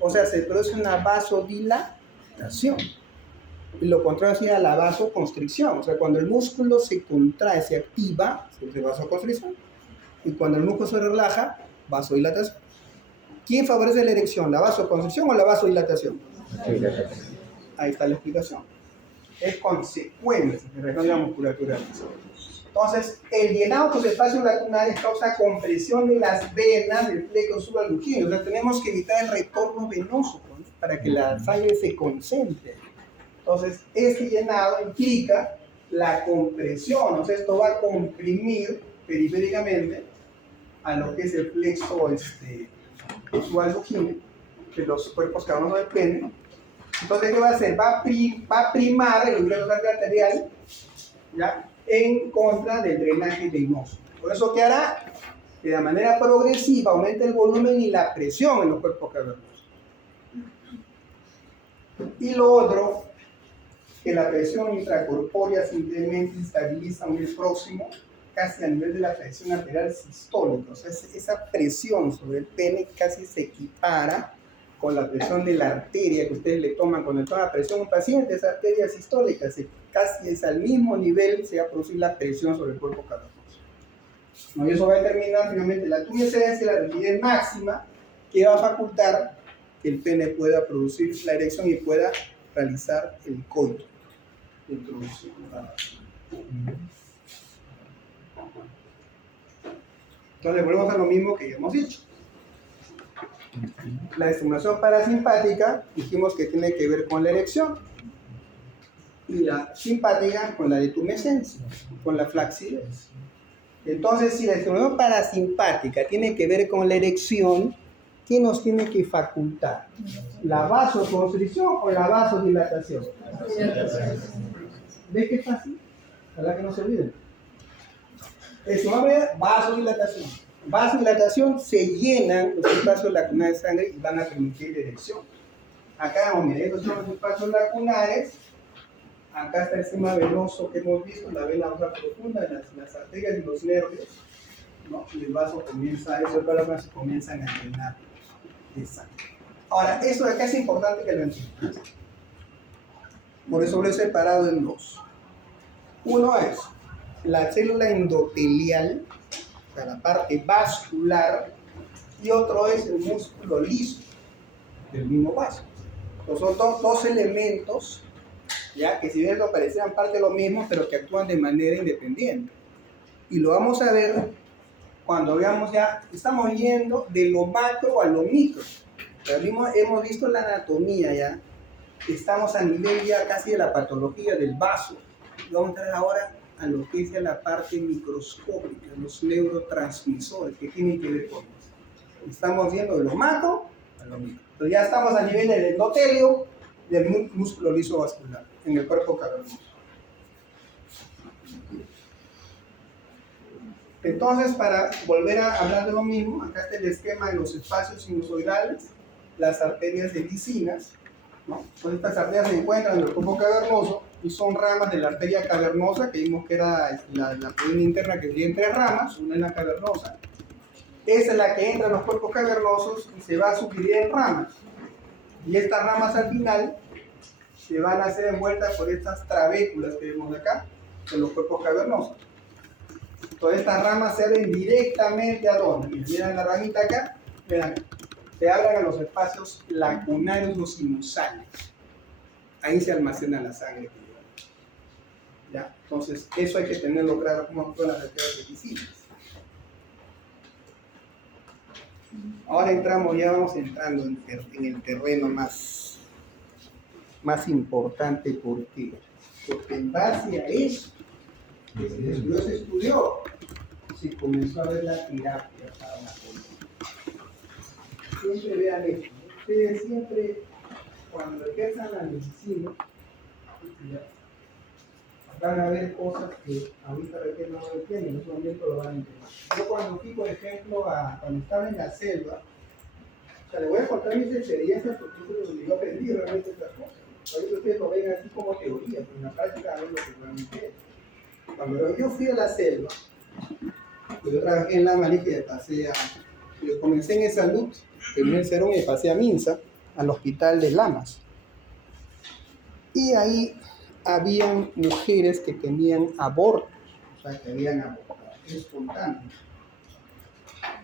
O sea, se produce una vasodilatación. Y lo contrario sería la vasoconstricción. O sea, cuando el músculo se contrae, se activa, se produce vasoconstricción. Y cuando el músculo se relaja, vasodilatación. ¿Quién favorece la erección? ¿La vasoconstricción o la vasodilatación? Ahí está la explicación. Es consecuencia de la musculatura lisa. Entonces, el llenado de los espacios lacunares causa compresión de las venas del pleco subalunquino. O sea, tenemos que evitar el retorno venoso, ¿no?, para que la sangre se concentre. Entonces, este llenado implica la compresión. O sea, esto va a comprimir periféricamente a lo que es el plexo subalunquino de los cuerpos cavernosos del pene. Entonces, ¿qué va a hacer? Va a primar el umbral arterial, ¿ya?, en contra del drenaje venoso. Por eso, ¿qué hará? Que de manera progresiva aumente el volumen y la presión en los cuerpos cavernosos. Y lo otro, que la presión intracorpórea simplemente estabiliza a un nivel próximo, casi a nivel de la presión arterial sistólica. O sea, esa presión sobre el pene casi se equipara con la presión de la arteria que ustedes le toman cuando toma presión a un paciente. Esa arteria sistólica casi es al mismo nivel, se va a producir la presión sobre el cuerpo cavernoso. ¿No? Y eso va a determinar finalmente la tumescencia y la rigidez máxima, que va a facultar que el pene pueda producir la erección y pueda realizar el coito. Entonces volvemos a lo mismo que ya hemos dicho. La estimulación parasimpática dijimos que tiene que ver con la erección. Y la simpática con la detumescencia, con la flacidez. Entonces, si la estimulación parasimpática tiene que ver con la erección, ¿qué nos tiene que facultar? ¿La vasoconstricción o la vasodilatación? ¿Ves qué fácil? Ojalá que no se olviden. Eso va a ver vasodilatación. Vasodilatación, se llenan los espacios lacunares de sangre y van a permitir la erección. Acá vamos, mira, estos son los espacios lacunares. Acá está el sistema venoso que hemos visto, la vena baja profunda, las arterias y los nervios, ¿no? Y el vaso comienza, esos plasmas se comienzan a llenar de sangre. Ahora, eso de acá es importante que lo entiendan. Por eso lo he separado en dos. Uno es la célula endotelial, o sea, la parte vascular, y otro es el músculo liso del mismo vaso. Entonces, son dos elementos, ya que si bien lo parecieran parte de lo mismo, pero que actúan de manera independiente. Y lo vamos a ver cuando veamos ya, estamos yendo de lo macro a lo micro. Ya hemos visto la anatomía ya, estamos a nivel ya casi de la patología del vaso. Y vamos a entrar ahora a lo que es la parte microscópica, los neurotransmisores que tienen que ver con eso. Estamos viendo de lo macro a lo micro. Entonces ya estamos a nivel del endotelio, del músculo liso vascular en el cuerpo cavernoso. Entonces, para volver a hablar de lo mismo, acá está el esquema de los espacios sinusoidales, las arterias helicinas, ¿no? Pues estas arterias se encuentran en el cuerpo cavernoso y son ramas de la arteria cavernosa, que vimos que era la columna interna que tiene 3 ramas, una es la cavernosa. Esa es la que entra en los cuerpos cavernosos y se va a subdividir en ramas. Y estas ramas al final se van a hacer envueltas por estas trabéculas que vemos acá, en los cuerpos cavernosos. Todas estas ramas se abren directamente a dónde. Miren la ramita acá, vean, se abren a los espacios lacunarios o sinusales. Ahí se almacena la sangre. ¿Ya? Entonces, eso hay que tenerlo claro como actúan las arterias helicinas. Ahora ya vamos entrando en el terreno más importante. ¿Por qué? Porque en base a eso, que se estudió, se comenzó a ver la terapia para la polio. Siempre vean esto, ¿no? Ustedes siempre, cuando ejerzan la medicina, van a ver cosas que ahorita no lo entienden, en ese momento lo van a entender. Yo cuando fui, por ejemplo, cuando estaba en la selva, o sea, les voy a contar mis experiencias porque eso es donde yo aprendí realmente estas cosas. Por eso ustedes lo ven así como teoría, pero en la práctica ven lo que realmente es. Cuando yo fui a la selva, yo trabajé en la Malige y yo comencé en salud, terminé el Cerón y pasé a Minsa, al hospital de Lamas. Y ahí habían mujeres que tenían abortos, o sea, que habían abortado espontáneos.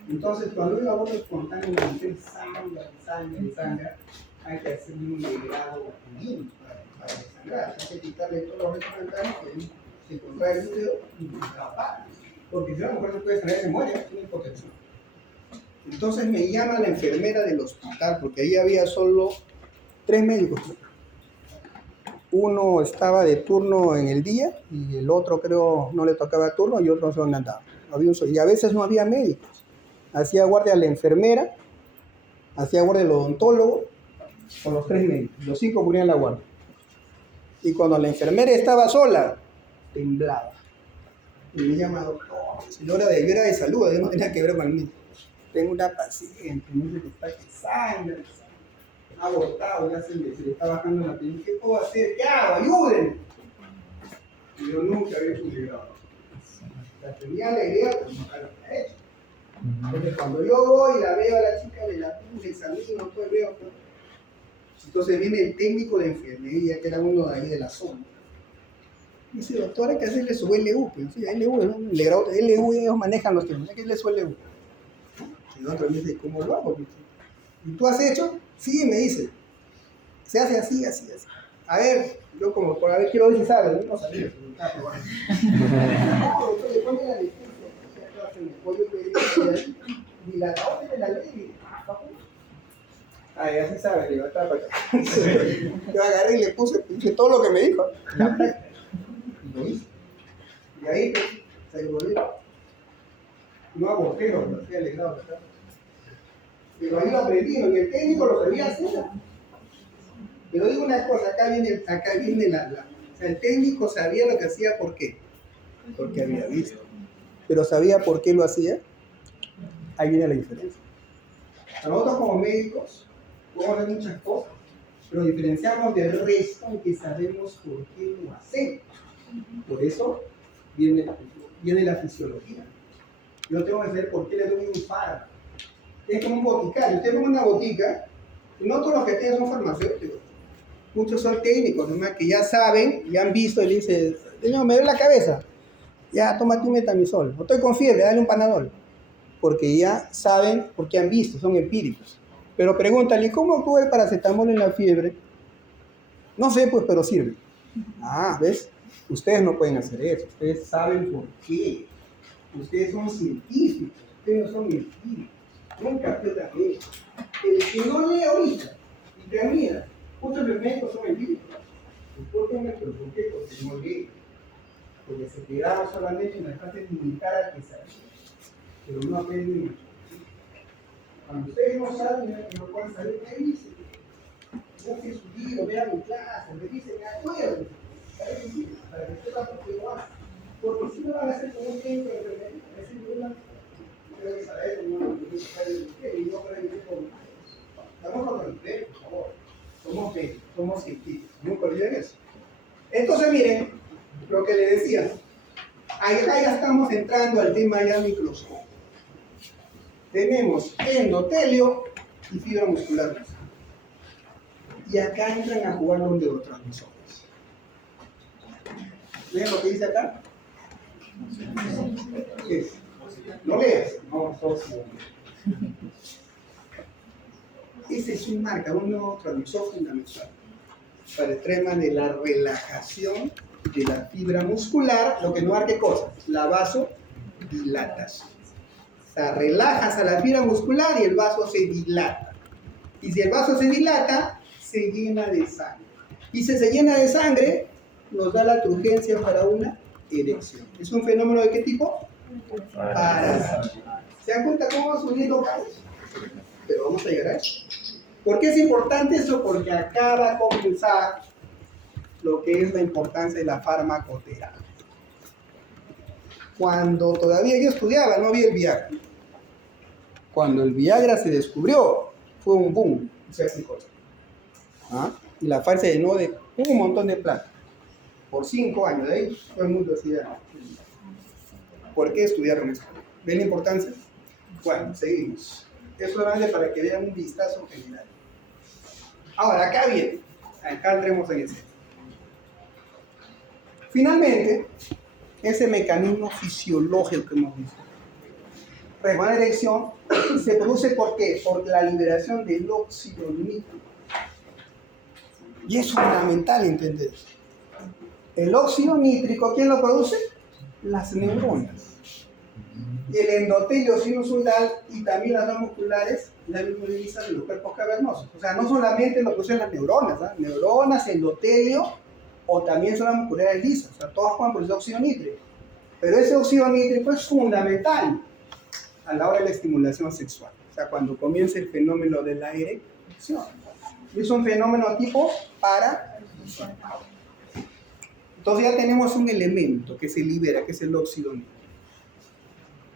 Entonces, cuando hay un aborto espontáneo, la mujer sangra, hay que hacerle un legrado químico para desangrar. Hay que quitarle todos los restos sanguíneos que se contrae el útero y tapar. Porque si la mujer no puede sangrar, se muere, tiene protección. Entonces me llama la enfermera del hospital, porque ahí había solo 3 médicos. Uno estaba de turno en el día y el otro creo no le tocaba turno y otro no sé dónde andaba. Y a veces no había médicos. Hacía guardia la enfermera, hacía guardia el odontólogo con los 3 médicos. Los 5 ponían la guardia. Y cuando la enfermera estaba sola, temblaba. Y me llama, doctor, señora, yo era de salud, no tenía que ver con mí. Tengo una paciente, me dice que está que sangra, ha abortado, ya se le está bajando la piel. ¿Qué puedo hacer? ¿Qué hago? ¡Ayúdenme! Y yo nunca había hecho un legrado. La tenía alegría, pero nunca lo había hecho. Entonces, cuando yo voy y la veo a la chica, le examino, todo veo. Entonces viene el técnico de enfermería, que era uno de ahí de la zona. Dice, doctor, hay que hacerle su LU. Sí, LU, ¿no? LU, ellos manejan los temas, hay que hacerle su LU. Y el otro me dice, ¿cómo lo hago? ¿Y tú has hecho? Sí, me dice. Se hace así. A ver, yo como por a ver, quiero ver si sabes, no sabía. No, doctor, le pone la licencia, el pollo que dilatador de la ley. Ah, ya se sabe, digo, está para acá. Yo agarré y le puse todo lo que me dijo. La práctica. Y lo hice. Y ahí pues, se volvió. No aborté, lo hacía alegrado, ¿verdad? Pero ahí lo aprendí, y el técnico lo sabía hacer. Pero digo una cosa, acá viene o sea, el técnico sabía lo que hacía, ¿por qué? Porque había visto. Pero ¿sabía por qué lo hacía? Ahí viene la diferencia. Nosotros como médicos podemos hacer muchas cosas, pero diferenciamos del resto en que sabemos por qué lo hacemos. Por eso viene la fisiología. Yo tengo que saber por qué le doy un fármaco. Es como un boticario. Usted pone una botica, y no todos los que tienen son farmacéuticos. Muchos son técnicos, nomás que ya saben, ya han visto y le dicen, señor, me duele la cabeza. Ya, tómate un metamisol. O estoy con fiebre, dale un panadol. Porque ya saben, porque han visto, son empíricos. Pero pregúntale, ¿cómo actúa el paracetamol en la fiebre? No sé, pues, pero sirve. Ah, ¿ves? Ustedes no pueden hacer eso. Ustedes saben por qué. Ustedes son científicos. Ustedes no son empíricos. Nunca pierdan eso. El que no lee ahorita y te mira, muchos de los médicos son empíricos. ¿Por qué? Porque no lee. Porque se quedaba solamente en la parte militar al que sabía. Pero no aprenden mucho. Cuando ustedes no saben, no pueden saber qué dicen. Busquen su libro, vean mi clase, me dicen, me acuerdo. Para que sepan por qué lo hacen. Porque si no van a hacer como un tiempo de enfermería, es decir, una, deben saber cómo van a saber y no aprender con más. Estamos con respeto, por favor. Somos médicos, somos científicos. Nunca olviden eso. Entonces, miren lo que le decía. Acá ya estamos entrando al tema ya microscópico. Tenemos endotelio y fibra muscular. Y acá entran a jugar los neurotransmisores. ¿Ven lo que dice acá? ¿Qué es? ¿No leas? No, socio. Ese es un marcador, un neurotransmisor fundamental para el tema de la relajación de la fibra muscular, lo que no marca cosa, la vasodilatación. O sea, relajas a la fibra muscular y el vaso se dilata. Y si el vaso se dilata, se llena de sangre. Y si se llena de sangre, nos da la turgencia para una erección. ¿Es un fenómeno de qué tipo? Parasítico. ¿Se dan cuenta cómo va subiendo caos? Pero vamos a llegar a eso. ¿Por qué es importante eso? Porque acá va a comenzar lo que es la importancia de la farmacoterapia. Cuando todavía yo estudiaba, no había el Viagra. Cuando el Viagra se descubrió, fue un boom. ¿Ah? Y la farsa se llenó de un montón de plata. Por 5 años, de ahí todo el mundo decía, ¿por qué estudiaron esto? ¿Ven la importancia? Bueno, seguimos. Es solamente para que vean un vistazo general. Ahora, acá viene. Acá entremos en ese. Finalmente, ese mecanismo fisiológico que hemos visto. La erección se produce ¿por qué? Por la liberación del óxido nítrico. Y es fundamental entender. El óxido nítrico, ¿quién lo produce? Las neuronas. Y el endotelio sinusal y también las zonas musculares, la misma de los cuerpos cavernosos. O sea, no solamente lo producen las neuronas, ¿eh? Neuronas, endotelio o también zonas musculares lisas. O sea, todas pueden producir óxido nítrico. Pero ese óxido nítrico es fundamental a la hora de la estimulación sexual. O sea, cuando comienza el fenómeno de la erección. Es un fenómeno tipo parasítico. Entonces ya tenemos un elemento que se libera, que es el óxido nítrico.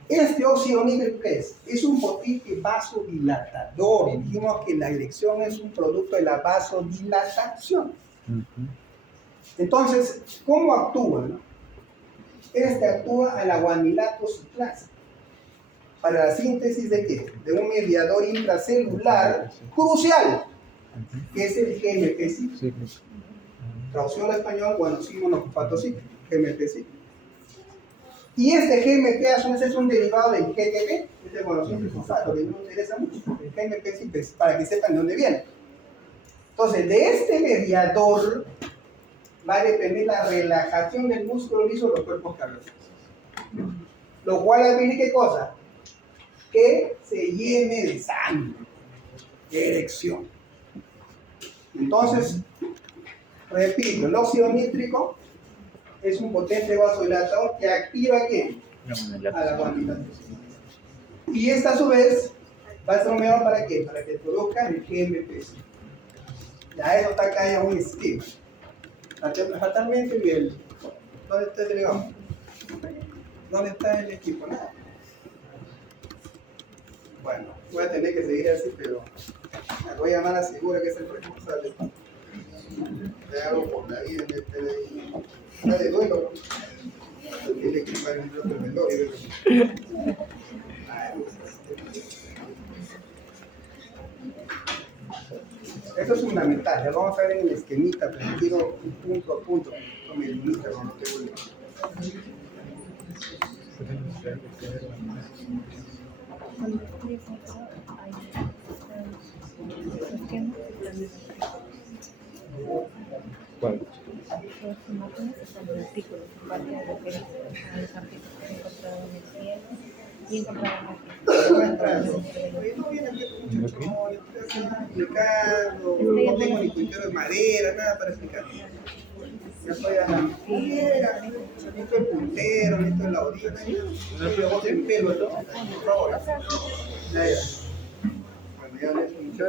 Este óxido nítrico, ¿qué es? Es un potente vasodilatador. Y dijimos que la erección es un producto de la vasodilatación. Entonces, ¿cómo actúa? Este actúa a la guanilato ciclasa. ¿Para la síntesis de qué? De un mediador intracelular crucial, que es el GMP-cíclico. Traducción al español, guanosina monofosfato-cíclico, GMP-cíclico. Y este GMP a su vez es un derivado del GTP, este guanosina fosfato, que no me interesa mucho, el GMP-cíclico, para que sepan de dónde viene. Entonces, de este mediador va a depender la relajación del músculo liso de los cuerpos cavernosos. Lo cual va a pedir ¿qué cosa? Que se llene de sangre. erección. Entonces, repito, el óxido nítrico es un potente vasodilatador que activa ¿a quién? A la guanina. Y esta a su vez va a ser un mejor para qué? Para que produzca el GMP5. Ya eso está acá en un esquema. Fatalmente bien. ¿Dónde está el delegado? ¿Dónde está el equipo? Nada. Bueno, voy a tener que seguir así, pero me voy a llamar a Segura, que es el responsable. Le hago por la vida en este de... Está de duelo, ¿no? El equipo es un bloque de velorio. Eso es fundamental, ya vamos a ver en el esquemita, pero quiero punto a punto, con mi limita, cuando te vuelva. ¿Cuál? Los imágenes están en artículos, parte de referencia a los artículos encontrados en el cielo y encontrados aquí. Oye, no viene aquí mucho, no, estoy explicando, no tengo ni puntero de madera, nada para explicar. Ya estoy a la madera, necesito el puntero, necesito el audio, no estoy voz en pelo, ¿no? Por favor. Ya. Bueno, ya les he dicho,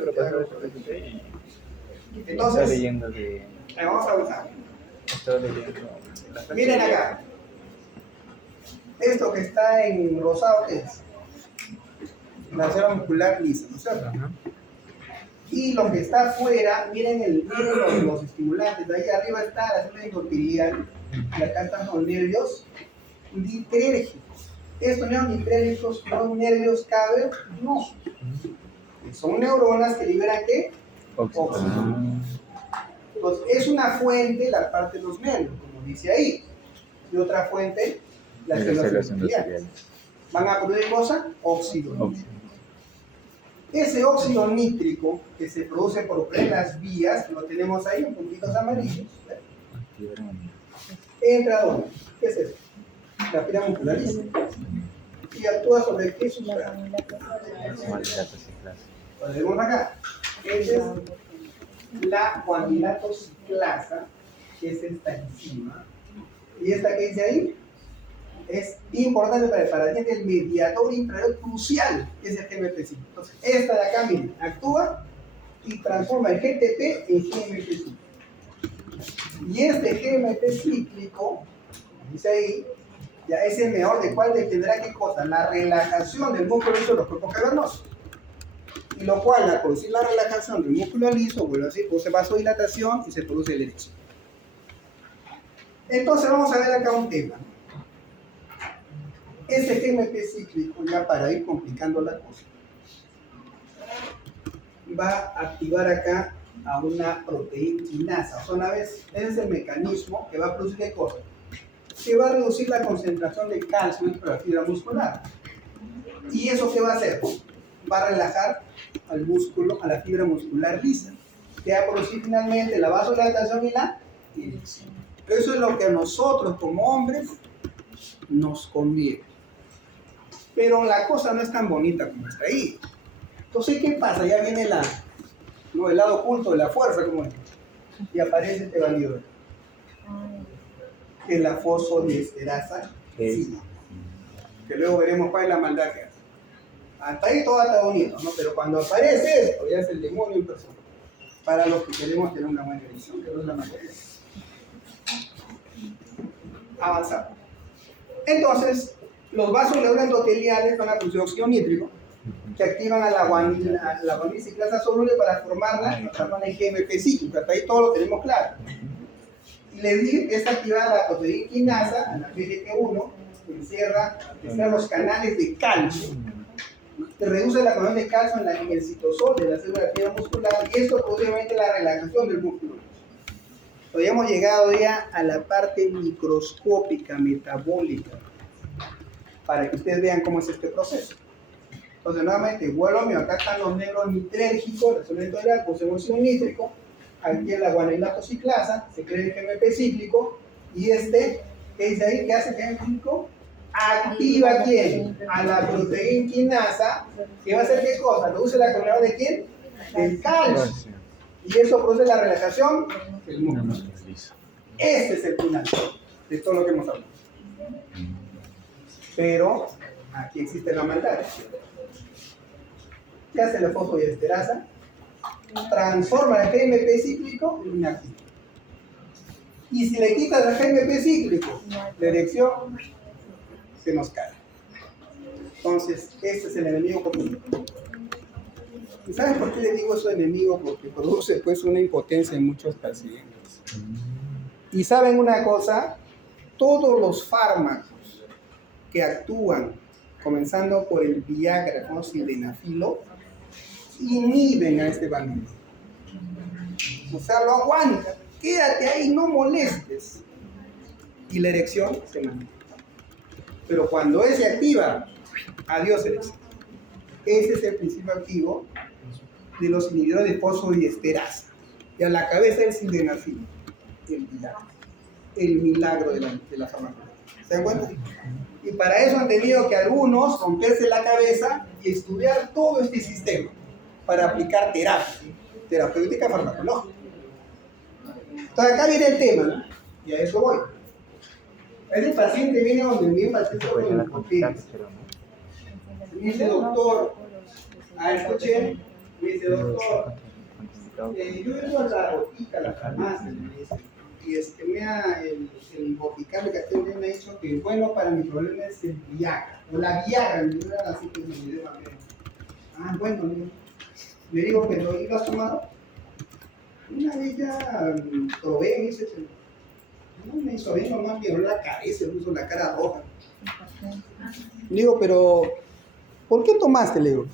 Estaba entonces, leyendo de... vamos a avanzar. Estaba leyendo... Miren acá. Esto que está en rosado, ¿qué es? La célula muscular lisa, ¿no es cierto? Y lo que está afuera, miren los estimulantes. De ahí arriba está la célula endotelial. Y acá están los nervios distrérgicos. Estos nervios distrérgicos son nervios cavernosos. Son neuronas que liberan ¿qué? Oxígeno. Entonces, es una fuente la parte de los nervios, como dice ahí. Y otra fuente, las células endoteliales. ¿Van a producir cosa? Óxido nítrico. Ese óxido nítrico que se produce por las vías, lo tenemos ahí en puntitos amarillos. ¿Entra a dónde? ¿Qué es eso? La fibra muscular lisa. ¿Y actúa sobre qué sustrato? Lo vemos acá. Esa es la guanilato ciclasa, que es esta enzima. Y esta que dice ahí es importante para el paradigma del mediador intracelular crucial, que es el GMP5. Entonces, esta de acá, miren, actúa y transforma el GTP en GMP5. Y este GMP cíclico, dice ahí, ya es el mejor de cuál dependerá qué cosa, la relajación del músculo liso de los cuerpos cavernosos. Y lo cual, al producir la relajación del músculo liso, vuelve así, produce vasodilatación y se produce el erección. Entonces vamos a ver acá un tema. Ese GMP cíclico, ya para ir complicando la cosa, va a activar acá a una proteína quinasa. O sea, una vez, ese es el mecanismo que va a producir ¿qué cosa? Que va a reducir la concentración de calcio dentro de la fibra muscular. ¿Y eso qué va a hacer? Va a relajar al músculo, a la fibra muscular lisa, que va a producir finalmente la vasodilatación y la erección. Eso es lo que a nosotros como hombres nos conviene. Pero la cosa no es tan bonita como está ahí. Entonces, ¿qué pasa? Ya viene el lado oculto de la fuerza, como es. Y aparece este bandido, que es la fosfodiesterasa enzima. Que luego veremos cuál es la maldad que hace. Hasta ahí todo está bonito, ¿no? Pero cuando aparece esto, ya es el demonio en persona. Para los que queremos tener una buena elección, que no es la mayoría. Avanzamos. Entonces, los vasos endoteliales van a producir óxido nítrico, que activan a la guanina ciclasa soluble para formarla y transformarla en GMP cíclico. Hasta ahí todo lo tenemos claro. Y les dije que es activada la proteína quinasa, a la PGT1, que encierra los canales de calcio, que reduce la cantidad de calcio en el citosol de la célula de fibra muscular, y esto produce obviamente la relajación del músculo. Hoy hemos llegado ya a la parte microscópica, metabólica, para que ustedes vean cómo es este proceso. Entonces, nuevamente, vuelvo a mí, acá están los nervios nitrérgicos, el solvente oral, con óxido nítrico, aquí en la guanilato ciclasa, se crea el GMP cíclico, y ¿qué dice ahí? ¿Qué hace el GMP cíclico? Activa ¿a quién? A la proteína quinasa, que va a hacer ¿qué cosa? ¿Reduce la cantidad de quién? del calcio. Y eso produce la relajación del músculo. Este es el final de todo lo que hemos hablado. Pero aquí existe la maldad. ¿Qué hace la fosfodiesterasa? Transforma el GMP cíclico en inactivo. Y si le quitas el GMP cíclico, la erección se nos cae. Entonces, este es el enemigo común. ¿Y sabes por qué le digo eso enemigo? Porque produce pues una impotencia en muchos pacientes. Y saben una cosa, todos los fármacos que actúan, comenzando por el Viagra o sildenafilo, inhiben a este bandido. O sea, lo aguanta, quédate ahí, no molestes. Y la erección se mantiene. Pero cuando se activa, adiós erección. Ese es el principio activo de los inhibidores de fosfodiesterasa. Y a la cabeza el sildenafil, el milagro de la farmacología. ¿Se dan cuenta? Y para eso han tenido que algunos romperse la cabeza y estudiar todo este sistema para aplicar terapéutica farmacológica. Entonces acá viene el tema, ¿no? Y a eso voy. Ese paciente viene donde mi paciente con impotencia. Me dice, doctor, escuché, me dice, doctor, yo vengo a la botica, a la farmacia, me dice, y el boticario que atiende me ha dicho que bueno para mi problema es el Viagra, o la Viagra, me dijo así que me dio a ver. Bueno, le digo, pero ¿lo has tomado? Una vez ya probé, me dice, no me hizo bien, nomás me dolió la cabeza, me puso la cara roja. Le digo, pero ¿por qué tomaste? Le digo.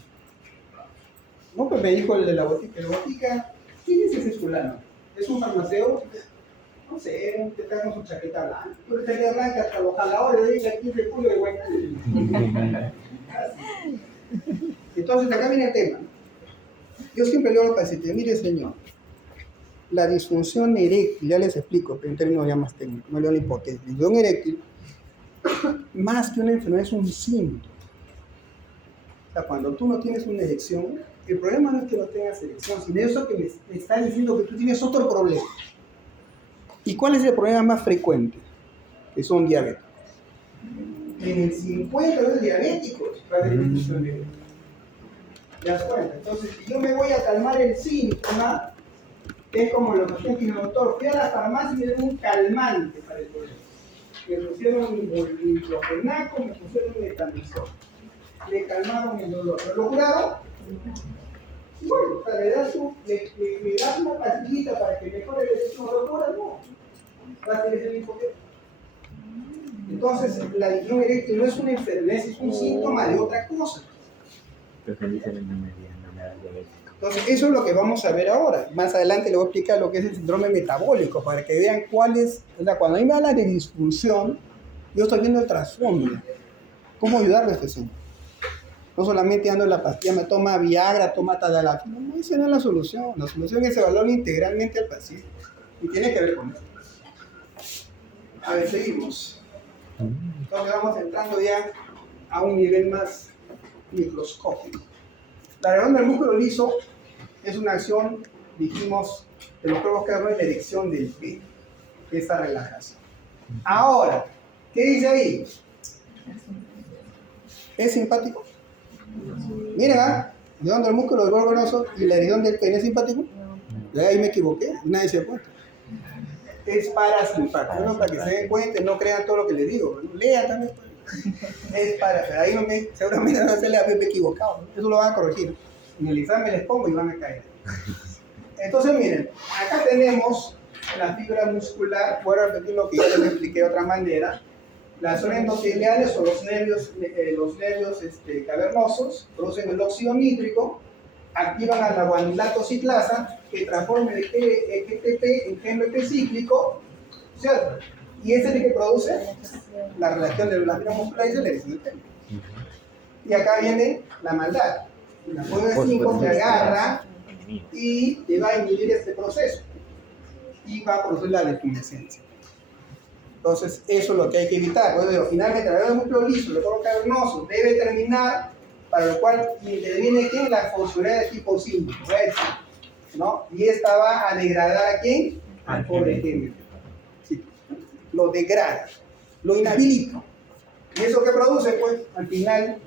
No, pues me dijo el de la botica, ¿quién es ese fulano? ¿Es un farmacéutico? No sé, te trae con su chaqueta blanca. Pero chaqueta blanca hasta los jaladores de ella, 15 de julio de Guayaquil. Entonces, acá viene el tema. Yo siempre le digo a los pacientes, mire señor, la disfunción eréctil, ya les explico, pero en términos ya más técnicos, no le doy la hipotesis. La disfunción eréctil, más que una enfermedad, es un síntoma. O sea, cuando tú no tienes una erección, el problema no es que no tengas erección, sino eso que me está diciendo que tú tienes otro problema. ¿Y cuál es el problema más frecuente? Que son diabéticos. En el 50 de los diabéticos va a haber disfunción eréctil. ¿Te das cuenta? Entonces, si yo me voy a calmar el síntoma, es como lo que usted dice, doctor, fui a la farmacia y me dieron un calmante para el problema. Me pusieron diclofenaco, me pusieron metamizol. Le calmaron el dolor. ¿Lo curaron? Bueno, o sea, le das una pastillita para que mejore el efecto, ¿lo cura? No. Va a ser ese mismo que. Entonces, la disfunción eréctil no es una enfermedad, es un síntoma de otra cosa. Entonces, eso es lo que vamos a ver ahora. Más adelante le voy a explicar lo que es el síndrome metabólico, para que vean cuál es, o sea, cuando a mí me habla de disfunción, yo estoy viendo el trasfondo. ¿Cómo ayudarle a este señor? No solamente dando la pastilla, me toma Viagra, toma Tadalafil. No, esa no es la solución. La solución es evaluar integralmente al paciente. Y tiene que ver con eso. A ver, seguimos. Entonces vamos entrando ya a un nivel más microscópico. La reunión del músculo liso es una acción, dijimos, de los cuerpos que es la erección del pene, esta relajación. Ahora, ¿qué dice ahí? ¿Es simpático? Miren, la reunión del músculo del cuerpo venoso y la reunión del pene es simpático. Ahí me equivoqué, nadie se da cuenta. Es parasimpático, ¿no? Para que se den cuenta y no crean todo lo que les digo. Lean también. Es para, pero ahí no seguramente no se le ha equivocado, ¿no? Eso lo van a corregir. En el examen les pongo y van a caer. Entonces, miren, acá tenemos la fibra muscular. Voy a repetir lo que ya les expliqué de otra manera. Las zonas endoteliales o los nervios cavernosos producen el óxido nítrico, activan a la guanilato ciclasa que transforma el GTP en GMP cíclico, ¿cierto? Y ese es el que produce la relación de la fibra muscular y la erección del pene. Y acá viene la maldad. La fibra 5 te agarra y te va a inhibir este proceso y va a producir la detumescencia. Entonces, eso es lo que hay que evitar. Bueno, finalmente, la reunión del músculo liso, el cuerpo cavernoso, debe terminar para lo cual interviene ¿quién? La fosforina de tipo 5, ¿no? Y esta va a degradar ¿a quién? Al pobre químico. Sí. Lo degrada, lo inhabilita. ¿Y eso qué produce? Pues al final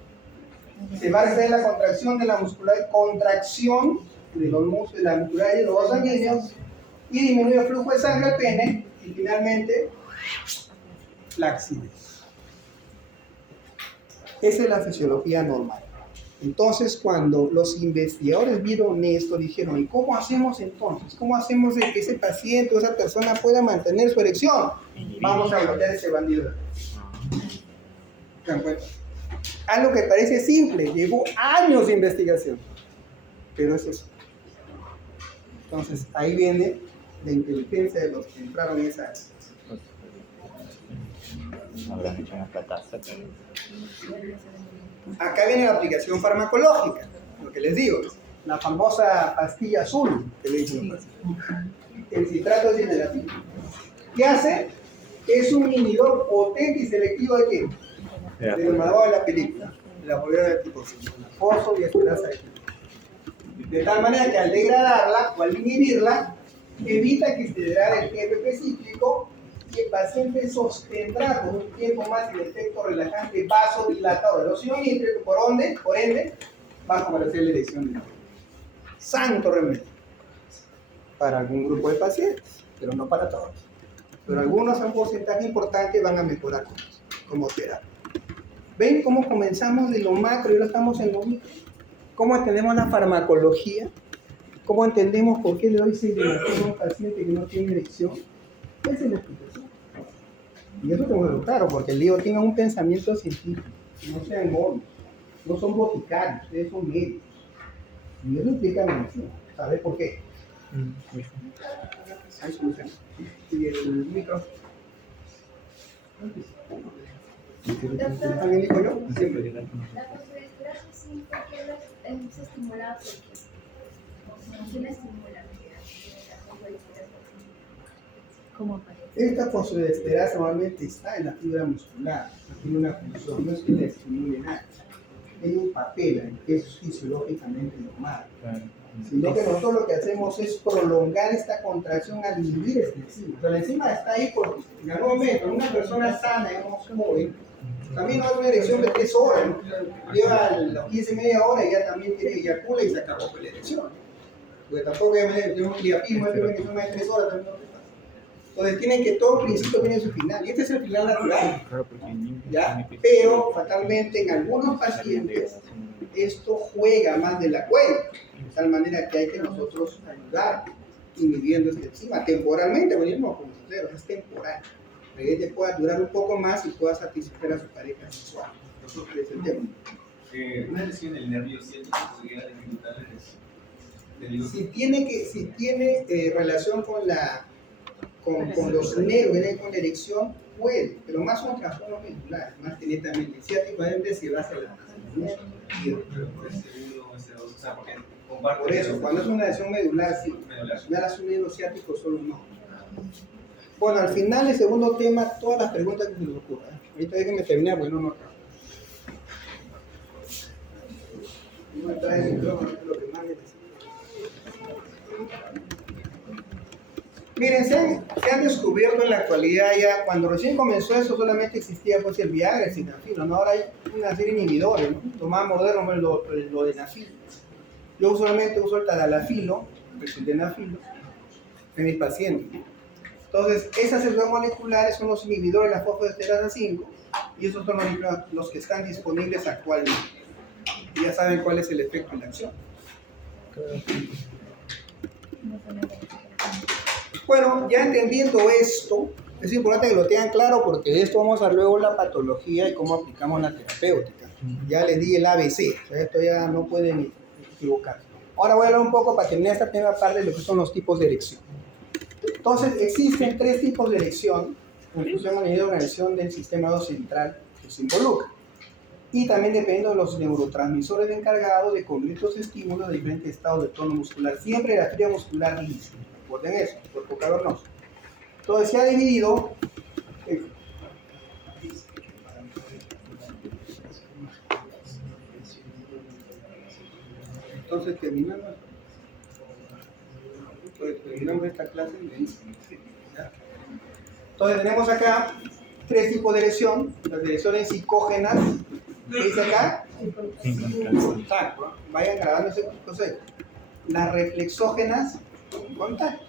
se va a hacer la contracción de la muscularidad, contracción de los músculos, de la muscularidad y los vasos sanguíneos, y disminuye el flujo de sangre al pene, y finalmente laxidez. Esa es la fisiología normal. Entonces, cuando los investigadores vieron esto, dijeron, ¿y cómo hacemos entonces? ¿Cómo hacemos de que ese paciente o esa persona pueda mantener su erección? Vamos a bloquear ese bandido. ¿Se dan cuenta? Algo que parece simple, llevó años de investigación. Pero es eso. Entonces, ahí viene la inteligencia de los que entraron en esa área. Habrán hecho una plataza. Acá viene la aplicación farmacológica, lo que les digo, la famosa pastilla azul que le dicen los pacientes, el citrato de sildenafil. ¿Qué hace? Es un inhibidor potente y selectivo de qué? Del malvado de la película, de la fosforina de tipo 5, la fosfodiesterasa de tipo. De tal manera que al degradarla o al inhibirla, evita que se degrade el TPP cíclico y el paciente sostendrá por un tiempo más el efecto relajante vasodilatador del óxido nítrico, por ende, va a favorecer la erección de la mujer. Santo remedio para algún grupo de pacientes, pero no para todos. Pero algunos, a un porcentaje importante, van a mejorar como terapia. ¿Ven cómo comenzamos de lo macro y ahora estamos en lo micro? ¿Cómo entendemos la farmacología? ¿Cómo entendemos por qué le doy sildenafil a un paciente que no tiene erección? Esa es la explicación. Y eso tengo que ver claro, porque el lío tiene un pensamiento científico. No sean monos, no son boticarios, ustedes son médicos. Y eso implica medicina. ¿Sabes por qué? Hay solución. Y el micro. ¿Alguien dijo yo? Siempre. La fosfodiesterasa 5, ¿quién se estimula? ¿Quién la estimula? La fosfodiesterasa 5. ¿Cómo aparece? Esta fosfodiesterasa normalmente está en la fibra muscular, no tiene una función, no es que le estimule nada. Tiene un papel que es fisiológicamente normal. Sino que nosotros lo que hacemos es prolongar esta contracción al inhibir esta enzima. O sea, la enzima está ahí porque en algún momento una persona sana, digamos, joven, también no hace una erección de 3 horas, ¿no? Lleva a las 15, media hora y ya también tiene eyacula y se acabó con la erección. Porque tampoco hay un priapismo, hay una erección de 3 horas también no te pasa. Entonces tienen que todo principio tiene su final, y este es el final natural, ¿ya? Pero fatalmente en algunos pacientes esto juega más de la cuenta, de tal manera que hay que nosotros ayudar inhibiendo esta enzima temporalmente, venimos como sinceros, es temporal, para que pueda durar un poco más y pueda satisfacer a su pareja sexual. Eso es el tema. Una lesión del nervio ciático podría dificultar la erección. Si tiene relación con los nervios, con la erección, puede, pero más son trastornos medulares, más que netamente ciático, se va hacia la por eso, cuando es una lesión medular, sí. Ya las unidos ciáticos solo no. Bueno, al final, el segundo tema, todas las preguntas que se les ocurran. Ahorita déjenme terminar, porque no acabo. No me trae el micrófono, es lo que más necesito. Miren, se han descubierto en la actualidad ya, cuando recién comenzó eso solamente existía pues el Viagra, el sildenafil, ¿no? Ahora hay una serie de inhibidores, ¿no? Lo más moderno es lo denafil. Yo usualmente uso el tadalafilo, el sildenafilo, en mis pacientes. Entonces, esas células moleculares son los inhibidores de la fosfodiesterasa 5 y esos son los que están disponibles actualmente. Y ya saben cuál es el efecto y la acción. Bueno, ya entendiendo esto, es importante que lo tengan claro porque de esto vamos a ver luego la patología y cómo aplicamos la terapéutica. Ya les di el ABC, o sea, esto ya no pueden equivocarse. Ahora voy a hablar un poco para terminar esta primera parte de lo que son los tipos de erección. Entonces, existen 3 tipos de erección en función a la organización del sistema nervioso central que se involucra. Y también dependiendo de los neurotransmisores encargados de convertir estos estímulos de diferentes estados de tono muscular. Siempre la fibra muscular lisa. Recuerden eso, cuerpo cavernoso. Entonces se ha dividido Entonces terminamos esta clase. ¿Ya? Entonces tenemos acá 3 tipos de erección. Las erecciones psicógenas. ¿Qué dice acá? Sin contacto. Vayan grabando ese concepto. Las reflexógenas con contacto.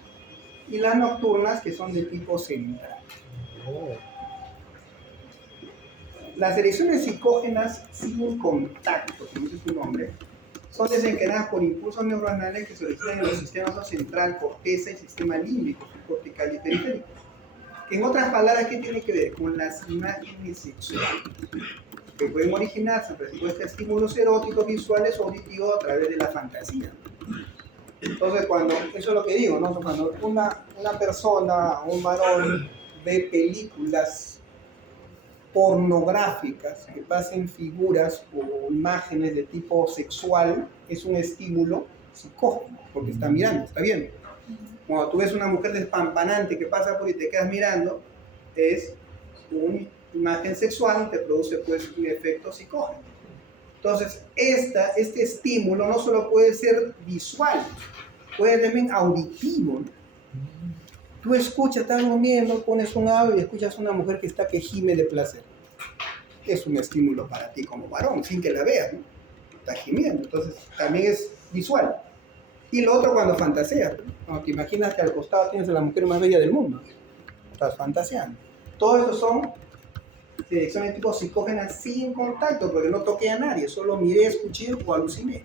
Y las nocturnas, que son de tipo central. Las erecciones psicógenas sin contacto, como dice su nombre, son desencadenadas por impulsos neuronales que se originan en los sistemas central, corteza y sistema límbico, cortical y periférico. En otras palabras, ¿qué tiene que ver? Con las imágenes sexuales, que pueden originarse en respuesta a estímulos eróticos, visuales o auditivos a través de la fantasía. Entonces, eso es lo que digo, ¿no? Cuando una persona, un varón, ve películas pornográficas que pasen figuras o imágenes de tipo sexual, es un estímulo psicógeno, porque está mirando, está viendo. Cuando tú ves una mujer despampanante que pasa por y te quedas mirando, es una imagen sexual y te produce pues un efecto psicógeno. Entonces, este estímulo no solo puede ser visual, puede ser también auditivo, ¿no? Tú escuchas, estás durmiendo, pones un audio y escuchas a una mujer que gime de placer. Es un estímulo para ti como varón, sin que la veas, ¿no? Está gimiendo, entonces también es visual. Y lo otro cuando fantaseas, ¿no? Cuando te imaginas que al costado tienes a la mujer más bella del mundo, estás fantaseando. Todo eso son direcciones tipo psicógenas sin contacto, porque no toqué a nadie, solo miré, escuché o aluciné.